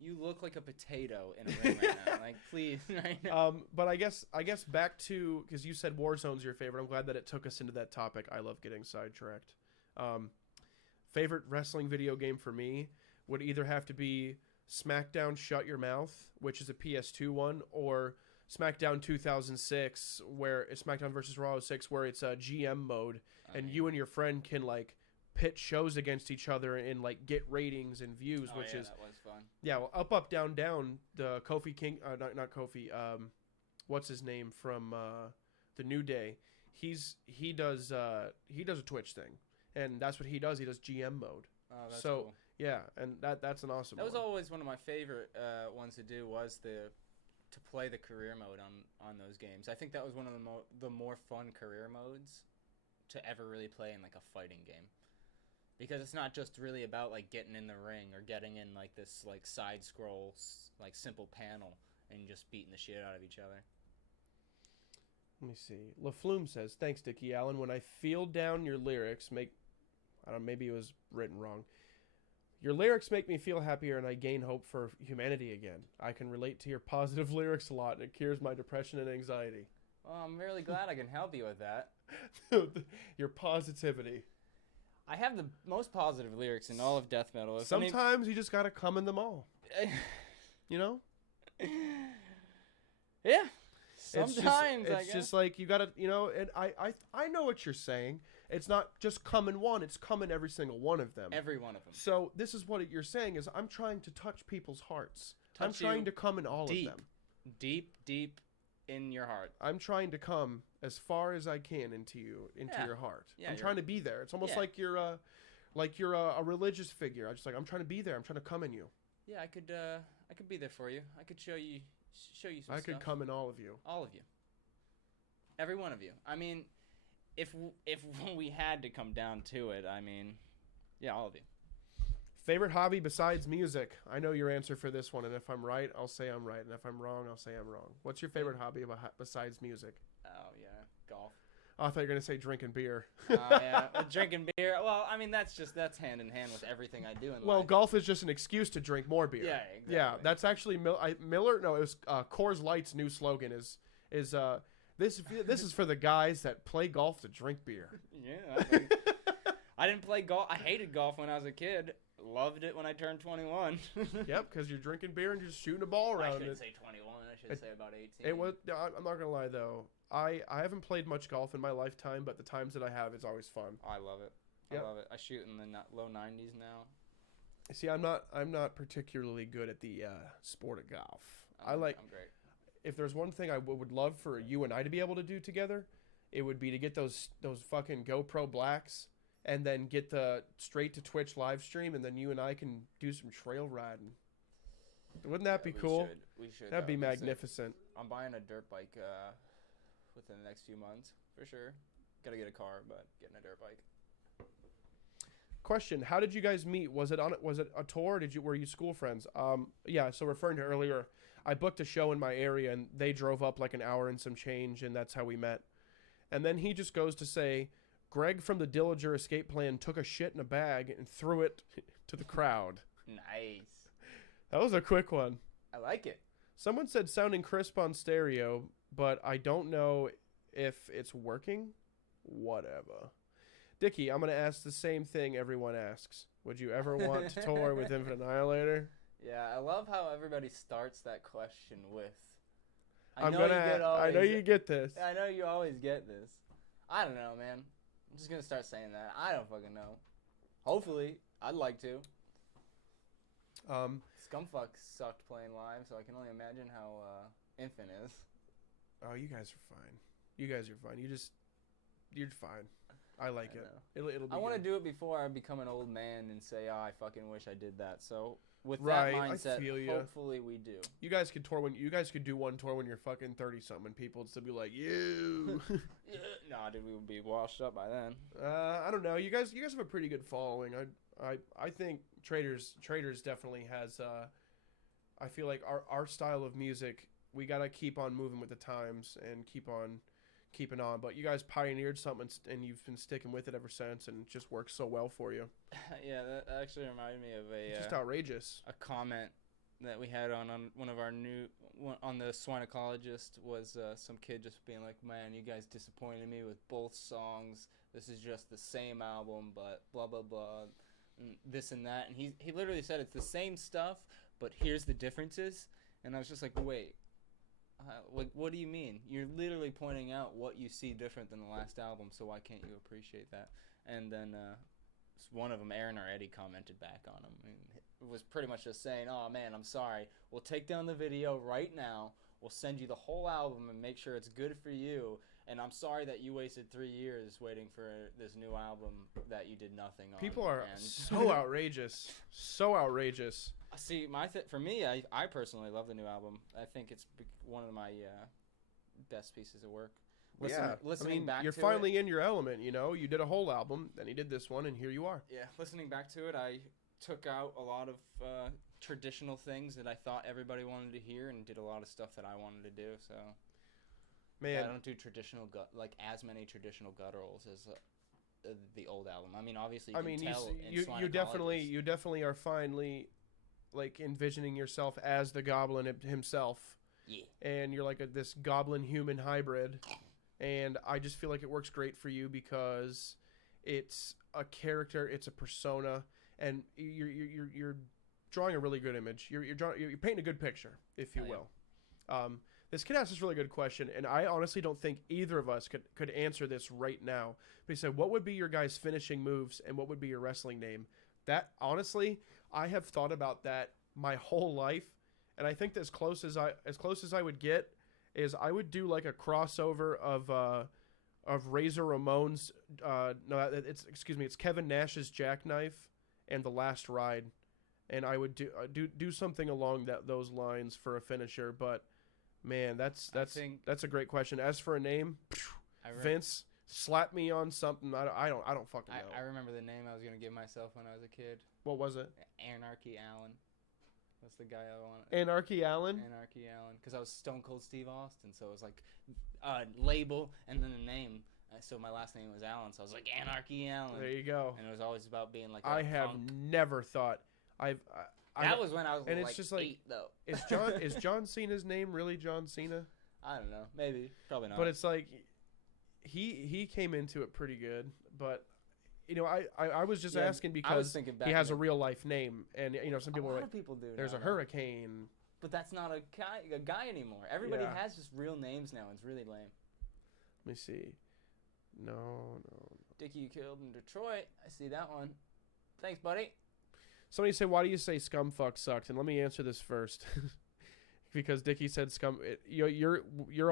You look like a potato in a ring right now. Like, please, right now. But I guess back to, because you said Warzone's your favorite. I'm glad that it took us into that topic. I love getting sidetracked. Favorite wrestling video game for me would either have to be SmackDown Shut Your Mouth, which is a PS2 one, or SmackDown 2006, where it's SmackDown versus Raw 06, where it's a GM mode, and you and your friend can like pit shows against each other and like get ratings and views, that was fun. Yeah, well, up, down, down. The Kofi King, not Kofi. What's his name from the New Day? He does a Twitch thing, and that's what he does. He does GM mode. Oh, that's cool. Yeah, and that's an awesome. That was always one of my favorite ones to do was to play the career mode on those games. I think that was one of the more fun career modes to ever really play in like a fighting game. Because it's not just really about like getting in the ring or getting in like this like side scroll like simple panel and just beating the shit out of each other. Let me see. LaFlume says, "Thanks, Dickie Allen. When I feel down, your lyrics maybe it was written wrong. Your lyrics make me feel happier and I gain hope for humanity again. I can relate to your positive lyrics a lot and it cures my depression and anxiety." Well, I'm really glad I can help you with that. Your positivity. I have the most positive lyrics in all of death metal. Sometimes you just gotta come in them all. You know? Yeah. Sometimes it's just like you gotta, and I know what you're saying. It's not just come in one, it's come in every single one of them. Every one of them. So this is what you're saying is I'm trying to touch people's hearts. I'm trying to come in all of them. Deep in your heart. I'm trying to come as far as I can into your heart. Yeah, I'm trying to be there. It's almost like you're a religious figure. I'm trying to be there. I'm trying to come in you. Yeah, I could be there for you. I could show you some stuff. I could come in all of you. All of you. Every one of you. I mean, if we had to come down to it, I mean, yeah, all of you. Favorite hobby besides music? I know your answer for this one, and if I'm right, I'll say I'm right, and if I'm wrong, I'll say I'm wrong. What's your favorite hobby besides music? Oh, yeah, golf. Oh, I thought you were going to say drinking beer. Yeah, drinking beer. Well, I mean, that's hand in hand with everything I do in life. Well, golf is just an excuse to drink more beer. Yeah, exactly. Yeah, that's actually Miller. No, it was Coors Light's new slogan is this is for the guys that play golf to drink beer. Yeah, I didn't play golf. I hated golf when I was a kid. Loved it when I turned 21. Yep, because you're drinking beer and you're just shooting a ball around. I shouldn't say 21. I should say about 18. It was. I'm not gonna lie though. I haven't played much golf in my lifetime, but the times that I have, it's always fun. I love it. I love it. I shoot in the low 90s now. See, I'm not particularly good at the sport of golf. I'm great. If there's one thing I would love for you and I to be able to do together, it would be to get those fucking GoPro Blacks. And then get the straight to Twitch live stream, and then you and I can do some trail riding. Wouldn't that be we cool? We should. That'd be sick. magnificent. I'm buying a dirt bike within the next few months for sure. Gotta get a car, but getting a dirt bike. Question: how did you guys meet? Was it a tour? Or were you school friends? Yeah. So referring to earlier, I booked a show in my area, and they drove up like an hour and some change, and that's how we met. And then he just goes to say, Greg from the Dillinger Escape Plan took a shit in a bag and threw it to the crowd. Nice. That was a quick one. I like it. Someone said sounding crisp on stereo, but I don't know if it's working. Whatever. Dickie, I'm going to ask the same thing everyone asks. Would you ever want to tour with Infinite Annihilator? Yeah, I love how everybody starts that question with. I know you get this. I know you always get this. I don't know, man. I'm just going to start saying that. I don't fucking know. Hopefully. I'd like to. Scumfuck sucked playing live, so I can only imagine how Infant is. Oh, you guys are fine. You're fine. I like it. It'll be I want to good. do it before I become an old man and say, oh, I fucking wish I did that. So with Right, that I mindset, feel ya. hopefully we do. You guys could do one tour when you're fucking 30-something and people would still be like, you. Yeah. Nah, dude, we would be washed up by then. I don't know. You guys have a pretty good following. I think Traders definitely has. I feel like our style of music, we gotta keep on moving with the times and keep on keeping on. But you guys pioneered something and you've been sticking with it ever since, and it just works so well for you. Yeah, that actually reminded me of It's just outrageous. a comment that we had on one of our on the Swinecologist was some kid just being like, man, you guys disappointed me with both songs. This is just the same album, but blah blah blah, and this and that. And he literally said it's the same stuff, but here's the differences. And I was just like, wait, like what do you mean? You're literally pointing out what you see different than the last album, so why can't you appreciate that? And then one of them, Aaron or Eddie, commented back on him. I mean, it was pretty much just saying, oh man, I'm sorry. We'll take down the video right now. We'll send you the whole album and make sure it's good for you. And I'm sorry that you wasted 3 years waiting for this new album that you did nothing on. People are so outrageous. So outrageous. See, for me, I personally love the new album. I think it's one of my best pieces of work. Listening back you're to finally it, in your element, you know? You did a whole album, then you did this one, and here you are. Yeah, listening back to it, I took out a lot of traditional things that I thought everybody wanted to hear and did a lot of stuff that I wanted to do, so... Man. I don't do as many traditional gutturals as the old album. I mean, obviously, you definitely are finally like envisioning yourself as the goblin himself. Yeah. And you're like this goblin human hybrid, and I just feel like it works great for you because it's a character, it's a persona, and you're drawing a really good image. You're painting a good picture, if you will. This kid asked this really good question, and I honestly don't think either of us could answer this right now. But he said, what would be your guys' finishing moves, and what would be your wrestling name? That, honestly, I have thought about that my whole life, and I think as close as I would get is I would do like a crossover of Razor Ramon's it's Kevin Nash's Jackknife and The Last Ride, and I would do something along those lines for a finisher, but. Man, that's a great question. As for a name, Vince, slap me on something. I don't fucking know. I remember the name I was gonna give myself when I was a kid. What was it? Anarchy Allen. That's the guy I wanted. Anarchy Allen. Anarchy Allen, because I was Stone Cold Steve Austin, so it was like label and then a name. So my last name was Allen, so I was like Anarchy Allen. There you go. And it was always about being like. I have never thought that was when I was it's just 8, though. Is John Cena's name really John Cena? I don't know. Maybe. Probably not. But it's like he came into it pretty good. But, you know, I was just asking because he has a real life name. And, you know, some people a are lot like, of people do. there's a hurricane. But that's not a guy anymore. Everybody has just real names now. It's really lame. Let me see. No. Dickie you killed in Detroit. I see that one. Thanks, buddy. Somebody said, why do you say scumfuck sucked? And let me answer this first. Because Dickie said scum. You're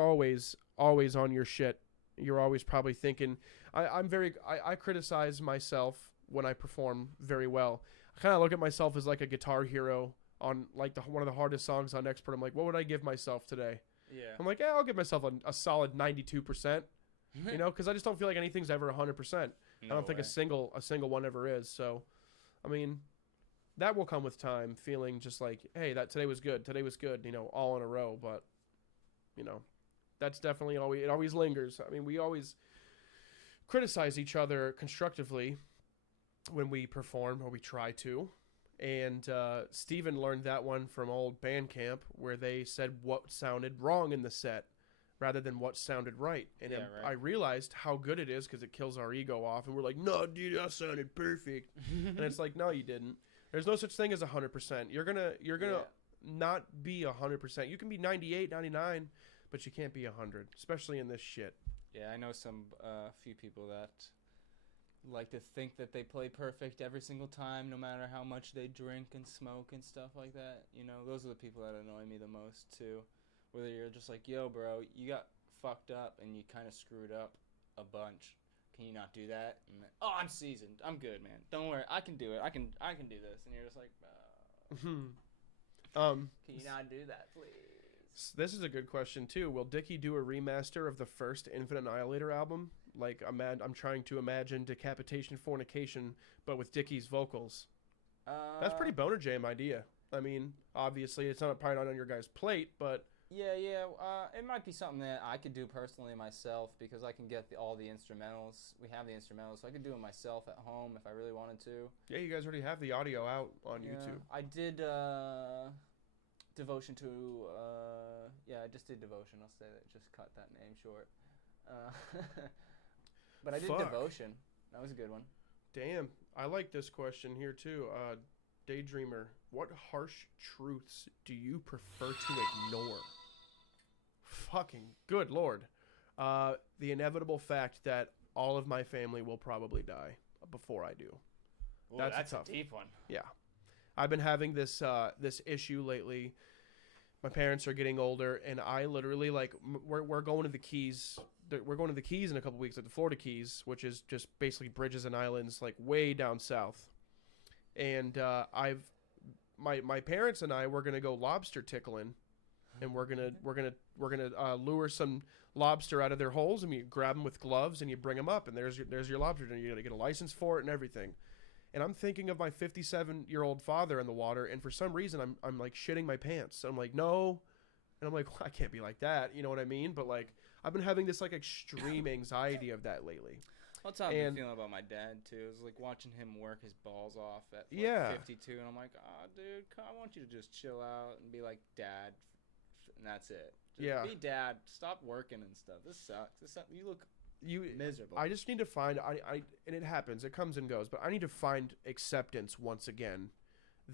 always on your shit. You're always probably thinking. I criticize myself when I perform very well. I kind of look at myself as like a guitar hero on like one of the hardest songs on Expert. I'm like, what would I give myself today? Yeah. I'm like, yeah, I'll give myself a solid 92%. You know, because I just don't feel like anything's ever 100%. I don't think a single one ever is. So, I mean, that will come with time. Feeling just like, hey, that today was good. Today was good. You know, all in a row. But, you know, that's definitely always, it always lingers. I mean, we always criticize each other constructively when we perform, or we try to. And Steven learned that one from old band camp, where they said what sounded wrong in the set rather than what sounded right. And right. I realized how good it is, because it kills our ego off. And we're like, no, dude, that sounded perfect. And it's like, no, you didn't. There's no such thing as 100%. You're gonna not be 100%. You can be 98, 99, but you can't be 100, especially in this shit. Yeah, I know some few people that like to think that they play perfect every single time, no matter how much they drink and smoke and stuff like that. You know, those are the people that annoy me the most too. Whether you're just like, yo, bro, you got fucked up and you kind of screwed up a bunch. Can you not do that? And then, oh, I'm seasoned. I'm good, man. Don't worry. I can do it. I can do this. And you're just like, can you not do that, please? This is a good question too. Will Dickie do a remaster of the first Infinite Annihilator album? Like, I'm trying to imagine Decapitation Fornication, but with Dickie's vocals. That's pretty boner jam idea. I mean, obviously, it's probably not on your guys' plate, but yeah. It might be something that I could do personally myself, because I can get all the instrumentals. We have the instrumentals, so I could do it myself at home if I really wanted to. Yeah, you guys already have the audio out on YouTube. I did Devotion to. I just did Devotion. I'll say that. Just cut that name short. But I did Devotion. That was a good one. Damn, I like this question here too. Daydreamer, what harsh truths do you prefer to ignore? Fucking good lord. The inevitable fact that all of my family will probably die before I do. Ooh, that's a deep one. Yeah. I've been having this issue lately. My parents are getting older, and I literally, like, we're going to the Keys. We're going to the Keys in a couple weeks, at the Florida Keys, which is just basically bridges and islands, like, way down south. And my parents and I, we're gonna go lobster tickling, and we're gonna lure some lobster out of their holes, and you grab them with gloves, and you bring them up, and there's your lobster, and you're gonna get a license for it and everything. And I'm thinking of my 57-year-old father in the water, and for some reason I'm like shitting my pants. I'm like, no, and I'm like, well, I can't be like that, you know what I mean? But like, I've been having this like extreme anxiety of that lately. Well, that's how I've been feeling about my dad too. It was like watching him work his balls off at like 52, and I'm like, oh, dude, I want you to just chill out and be like dad, and that's it. Just be dad. Stop working and stuff. This sucks. You look miserable. I just need to find and it happens. It comes and goes, but I need to find acceptance once again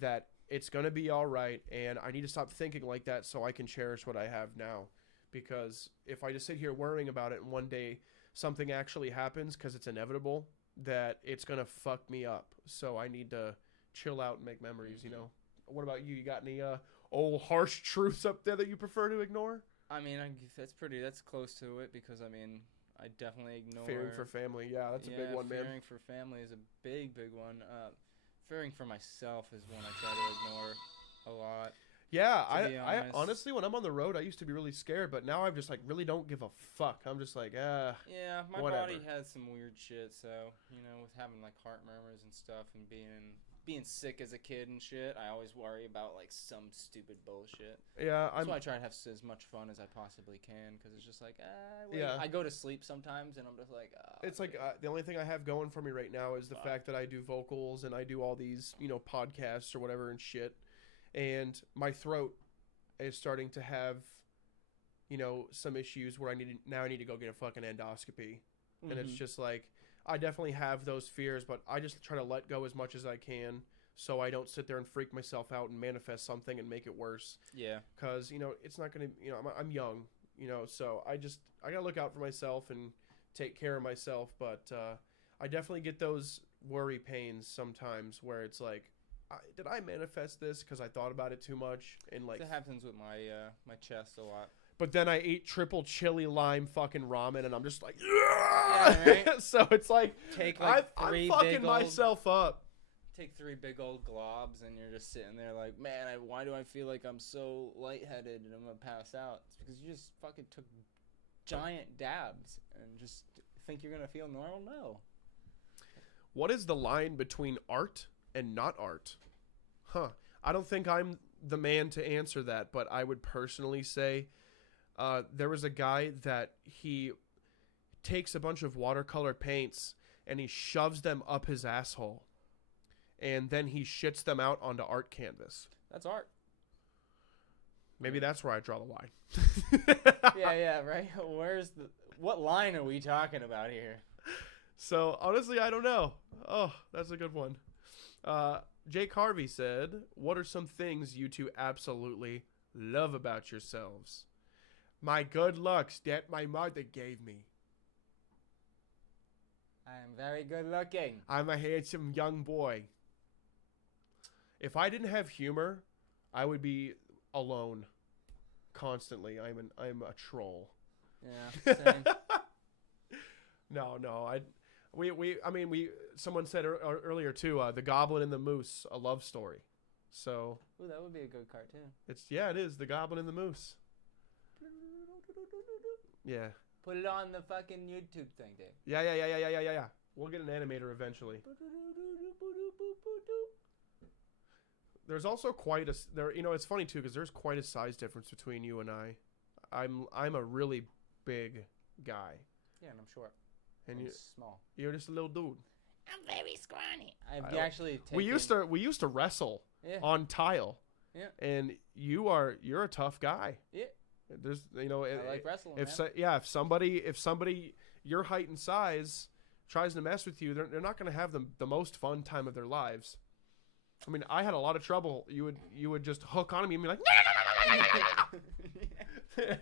that it's gonna be all right, and I need to stop thinking like that so I can cherish what I have now. Because if I just sit here worrying about it, and one day something actually happens, because it's inevitable, that it's gonna fuck me up. So I need to chill out and make memories. You know. What about you? You got any old harsh truths up there that you prefer to ignore? I mean, that's close to it, because I mean, I definitely ignore fearing for family. Yeah, that's a big one, man. Fearing for family is a big one. Fearing for myself is one I try to ignore a lot. Yeah, I honestly, when I'm on the road, I used to be really scared, but now I just like really don't give a fuck. I'm just like, yeah, my whatever. body has some weird shit, so you know, with having like heart murmurs and stuff, and being sick as a kid and shit, I always worry about like some stupid bullshit. Yeah, that's why I try to have as much fun as I possibly can, because it's just like, I go to sleep sometimes, and I'm just like, it's like the only thing I have going for me right now is the fact that I do vocals and I do all these, you know, podcasts or whatever and shit. And my throat is starting to have, you know, some issues where I need to go get a fucking endoscopy. Mm-hmm. And it's just like, I definitely have those fears, but I just try to let go as much as I can so I don't sit there and freak myself out and manifest something and make it worse. Yeah. Because, you know, it's not going to, you know, I'm young, you know, so I got to look out for myself and take care of myself. But I definitely get those worry pains sometimes where it's like, did I manifest this because I thought about it too much? And like, that happens with my my chest a lot. But then I ate triple chili lime fucking ramen, and I'm just like, yeah, right? So it's like, I'm fucking myself up. take 3 big old globs, and you're just sitting there like, man, why do I feel like I'm so lightheaded and I'm gonna pass out? It's because you just fucking took giant dabs and just think you're gonna feel normal. No. What is the line between art and not art? Huh. I don't think I'm the man to answer that, but I would personally say there was a guy that he takes a bunch of watercolor paints and he shoves them up his asshole, and then he shits them out onto art canvas. That's art. Maybe that's where I draw the line. Yeah, right. What line are we talking about here? So honestly, I don't know. Oh, that's a good one. Jake Harvey said, "What are some things you two absolutely love about yourselves?" My good looks that my mother gave me. I'm very good looking. I'm a handsome young boy. If I didn't have humor, I would be alone constantly. I'm a troll. Yeah, same. No. Someone said earlier too, The Goblin and the Moose, a love story. So. Ooh, that would be a good cartoon. It is The Goblin and the Moose. Yeah. Put it on the fucking YouTube thing, Dave. Yeah. We'll get an animator eventually. There's also quite a it's funny too because there's quite a size difference between you and I. I'm a really big guy. Yeah, and I'm short. And you're small. You're just a little dude. I'm very scrawny. I've actually taken... We used to wrestle on tile. Yeah. And you're a tough guy. Yeah. There's I like wrestling. If somebody your height and size tries to mess with you, they're not going to have the most fun time of their lives. I mean, I had a lot of trouble. You would just hook on me and be like,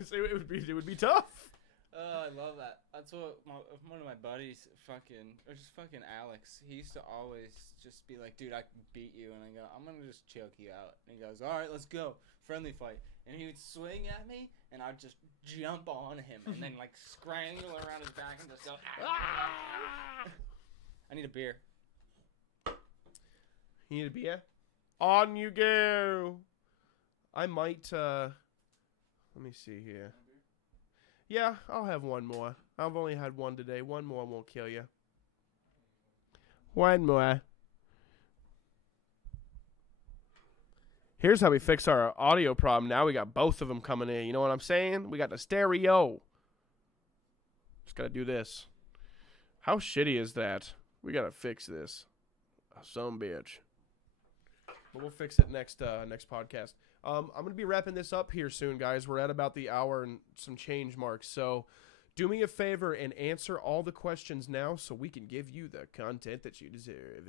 so it would be tough. Oh, I love that. That's what one of my buddies, fucking Alex, he used to always just be like, dude, I can beat you. And I go, I'm going to just choke you out. And he goes, all right, let's go. Friendly fight. And he would swing at me, and I'd just jump on him and then, like, scrangle around his back and just go, ah! I need a beer. You need a beer? On you go. I might, let me see here. Yeah, I'll have one more. I've only had one today. One more won't kill you. One more. Here's how we fix our audio problem. Now we got both of them coming in. You know what I'm saying? We got the stereo. Just got to do this. How shitty is that? We got to fix this. Some bitch. But we'll fix it next podcast. I'm going to be wrapping this up here soon, guys. We're at about the hour and some change marks. So do me a favor and answer all the questions now so we can give you the content that you deserve.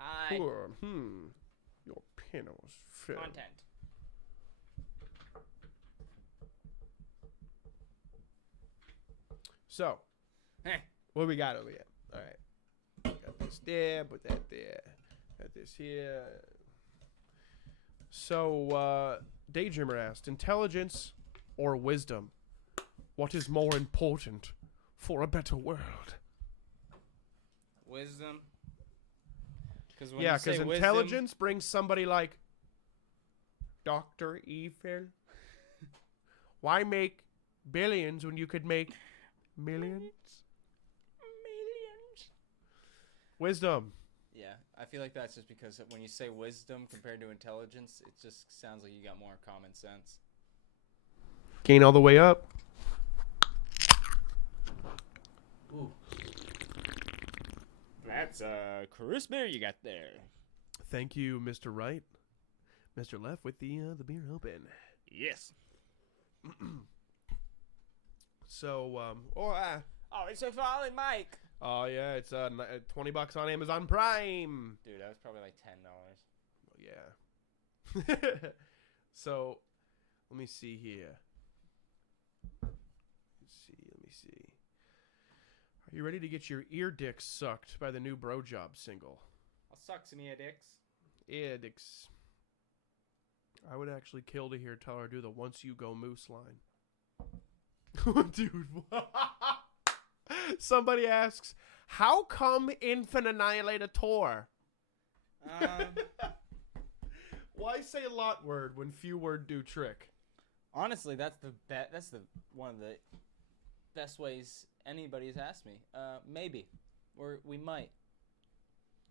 Hi. Poor, your panels fill. Content. So, Hey. what do we got over here? All right. Got this there, put that there. Got this here. So, Daydreamer asked, intelligence or wisdom? What is more important for a better world? Wisdom. Because intelligence brings somebody like Dr. Evil. Why make billions when you could make millions? Wisdom. Yeah, I feel like that's just because when you say wisdom compared to intelligence, it just sounds like you got more common sense. Gain all the way up. Ooh. That's a crisp beer you got there. Thank you, Mr. Right. Mr. Left with the beer open. Yes. So, it's a fallen mic. Oh yeah, it's $20 on Amazon Prime. Dude, that was probably like $10. Yeah. So, let me see here. Let me see. Are you ready to get your ear dicks sucked by the new Bro Job single? I'll suck some ear dicks. Ear dicks. I would actually kill to hear Tyler do the "Once You Go Moose" line. Dude, what? Somebody asks, How come Annhilator? Why say lot word when few word do trick? Honestly, that's one of the best ways anybody's asked me. Maybe, or we might.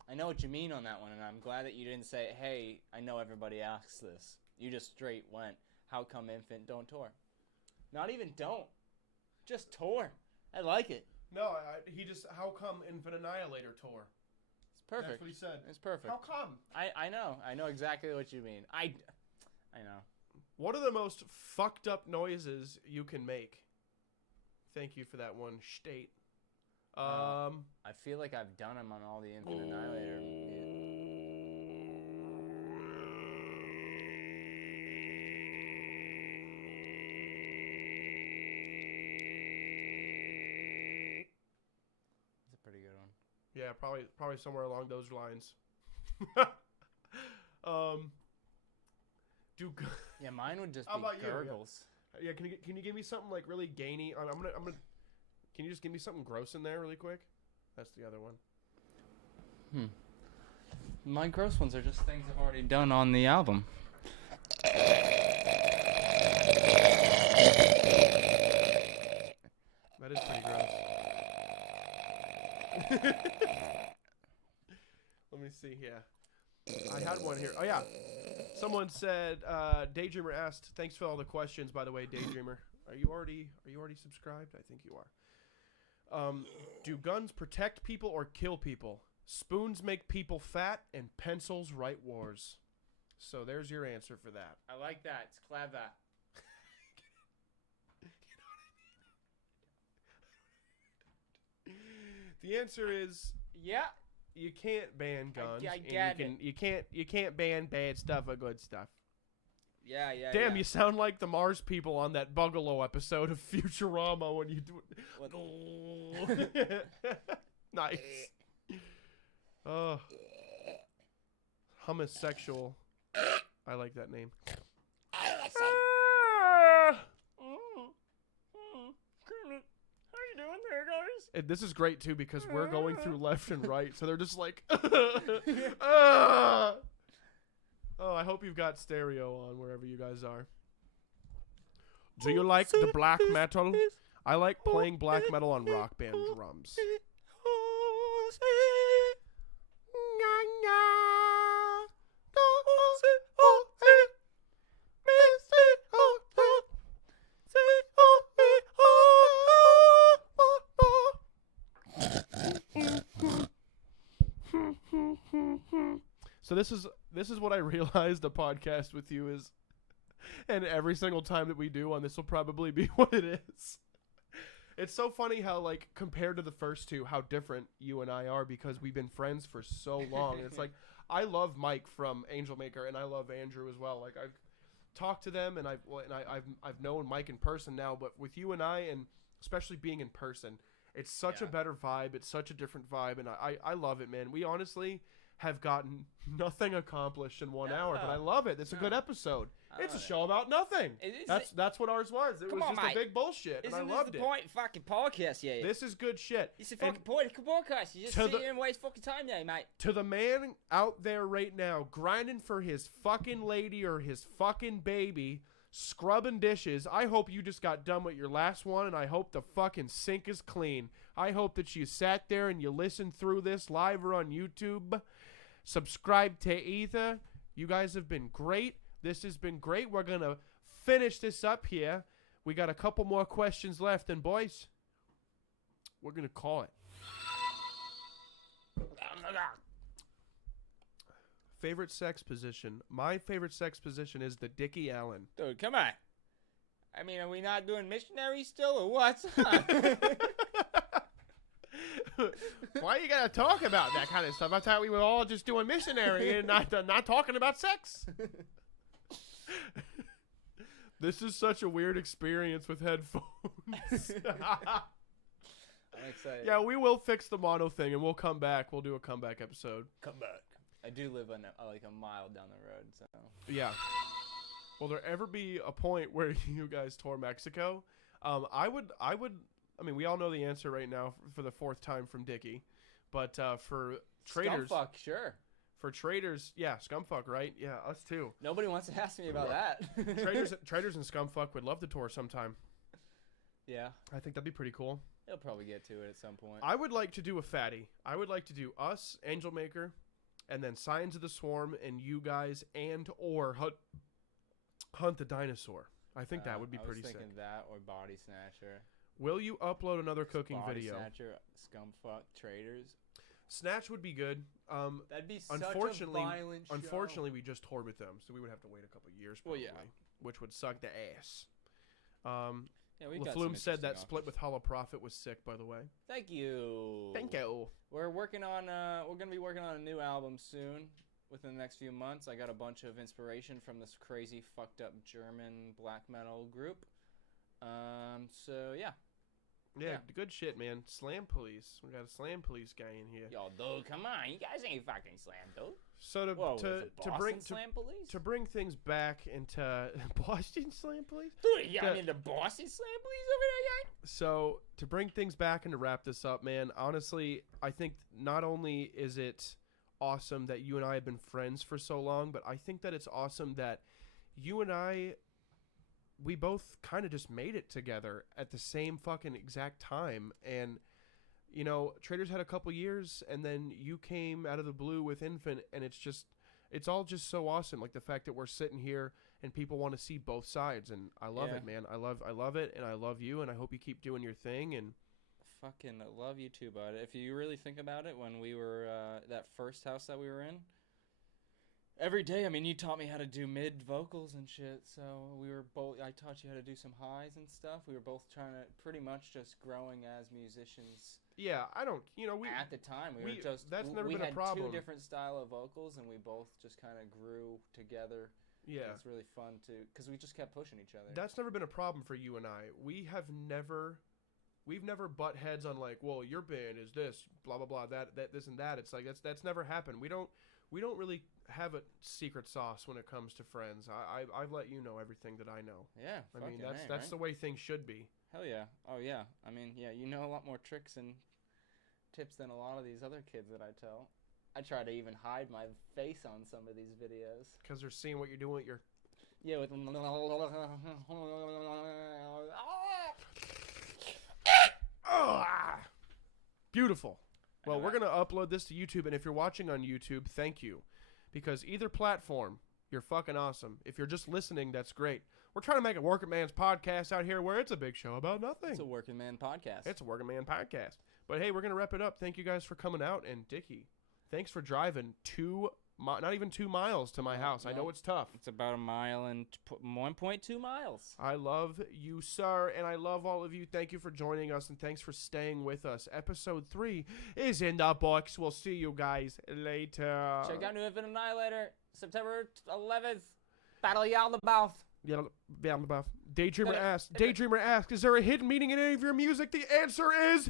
I know what you mean on that one, and I'm glad that you didn't say, "Hey, I know everybody asks this." You just straight went, "How come infant don't tour?" Not even don't, just tour. I like it. No, he just, how come Annhilator tour? It's perfect. That's what he said. It's perfect. How come? I know exactly what you mean. I know. What are the most fucked up noises you can make? Thank you for that one, state. I feel like I've done them on all the Infant Annihilator. That's a pretty good one. Yeah, probably somewhere along those lines. Yeah, mine would just How be about you? gurgles. Yeah, can you give me something like really gainy? I'm gonna. Can you just give me something gross in there really quick? That's the other one. My gross ones are just things I've already done on the album. That is pretty gross. Let me see here. I had one here. Oh yeah. Someone said, Daydreamer asked, thanks for all the questions, by the way, Daydreamer. Are you already subscribed? I think you are. Do guns protect people or kill people? Spoons make people fat and pencils write wars. So there's your answer for that. I like that. It's clever. The answer is Yeah. you can't ban guns. I and get it. You can't ban bad stuff or good stuff. Yeah. Damn, you sound like the Mars people on that Bugalo episode of Futurama when you do it. Nice. Homosexual. I like that name. How you doing there, guys? And this is great too because we're going through left and right, so they're just like, Oh, I hope you've got stereo on wherever you guys are. Do you like the black metal? I like playing black metal on Rock Band drums. So this is what I realized a podcast with you is, and every single time that we do one, this will probably be what it is. It's so funny how, like, compared to the first two, how different you and I are because we've been friends for so long. It's like, I love Mike from Angel Maker, and I love Andrew as well. Like, I've talked to them, and I've known Mike in person now, but with you and I, and especially being in person, it's such a better vibe. It's such a different vibe, and I love it, man. We honestly have gotten nothing accomplished in 1 hour, but I love it. It's a good episode. It's a show about nothing. That's what ours was. It was just a big bullshit, and I loved it. Isn't this the point of fucking podcast, yeah? This is good shit. It's a fucking point of podcast. You just sit here and waste fucking time there, mate. To the man out there right now, grinding for his fucking lady or his fucking baby, scrubbing dishes, I hope you just got done with your last one, and I hope the fucking sink is clean. I hope that you sat there and you listened through this live or on YouTube. Subscribe to Ether. You guys have been great. This has been great. We're going to finish this up here. We got a couple more questions left, and boys, we're going to call it. Favorite sex position. My favorite sex position is the Dickie Allen. Dude, come on. I mean, are we not doing missionary still, or what? Why you gotta talk about that kind of stuff? I thought we were all just doing missionary and not talking about sex. This is such a weird experience with headphones. I'm excited. Yeah, we will fix the mono thing, and we'll come back. We'll do a comeback episode. Come back. I do live on like a mile down the road, so. Yeah. Will there ever be a point where you guys tour Mexico? I would I mean, we all know the answer right now for the 4th time from Dickie. But for traders... Scumfuck, sure. For traders, yeah, Scumfuck, right? Yeah, us too. Nobody wants to ask me about that. Traders and Scumfuck would love to tour sometime. Yeah. I think that'd be pretty cool. He'll probably get to it at some point. I would like to do a fatty. I would like to do us, Angel Maker, and then Signs of the Swarm, and you guys, and or Hunt the Dinosaur. I think that would be pretty sick. I was thinking that or Body Snatcher. Will you upload another cooking video? Body Snatcher, Scumfuck, Traders. Snatch would be good. That'd be such a violent show. Unfortunately, we just toured with them, so we would have to wait a couple years probably, which would suck the ass. Yeah, we LaFlume said that split with Hollow Prophet was sick, by the way. Thank you. Thank you. We're working on. We're gonna be working on a new album soon. Within the next few months, I got a bunch of inspiration from this crazy, fucked up German black metal group. So yeah. Yeah, good shit, man. Slam Police. We got a Slam Police guy in here. Yo, dude, come on, you guys ain't fucking Slam, dude. So to bring things back into Boston Slam Police. Dude, yeah, I mean the Boston Slam Police over there, guy. So to bring things back and to wrap this up, man. Honestly, I think not only is it awesome that you and I have been friends for so long, but I think that it's awesome that you and I. We both kind of just made it together at the same fucking exact time. And, you know, Traders had a couple years, and then you came out of the blue with Infant, and it's all just so awesome. Like the fact that we're sitting here and people want to see both sides, and I love it, man. I love it, and I love you, and I hope you keep doing your thing. And fucking love you too, bud. If you really think about it, when we were that first house that we were in, every day, I mean, you taught me how to do mid vocals and shit, so we were both, I taught you how to do some highs and stuff. We were both trying to, pretty much just growing as musicians. Yeah, I don't, you know, at the time, we were just, that's never been a problem. We had 2 different style of vocals, and we both just kind of grew together. Yeah. It's really fun to, because we just kept pushing each other. That's never been a problem for you and I. We've never butt heads on like, well, your band is this, blah, blah, blah, that, this and that. It's like, that's never happened. We don't really have a secret sauce when it comes to friends. I've let you know everything that I know. Yeah, I mean that's the way things should be. Hell yeah. Oh yeah. I mean, yeah, you know a lot more tricks and tips than a lot of these other kids that I tell. I try to even hide my face on some of these videos because they're seeing what you're doing with your. Yeah, with. Beautiful. Well, we're going to upload this to YouTube, and if you're watching on YouTube, thank you. Because either platform, you're fucking awesome. If you're just listening, that's great. We're trying to make a working man's podcast out here where it's a big show about nothing. It's a working man podcast. It's a working man podcast. But hey, we're going to wrap it up. Thank you guys for coming out. And Dickie, thanks for driving not even 2 miles to my house. I know it's tough. It's about a mile and 1.2 miles. I love you, sir, and I love all of you. Thank you for joining us, and thanks for staying with us. Episode 3 is in the books. We'll see you guys later. Check out New Infant Annihilator, September 11th. Battle Y'all the Mouth. Yeah, Daydreamer asks, is there a hidden meaning in any of your music? The answer is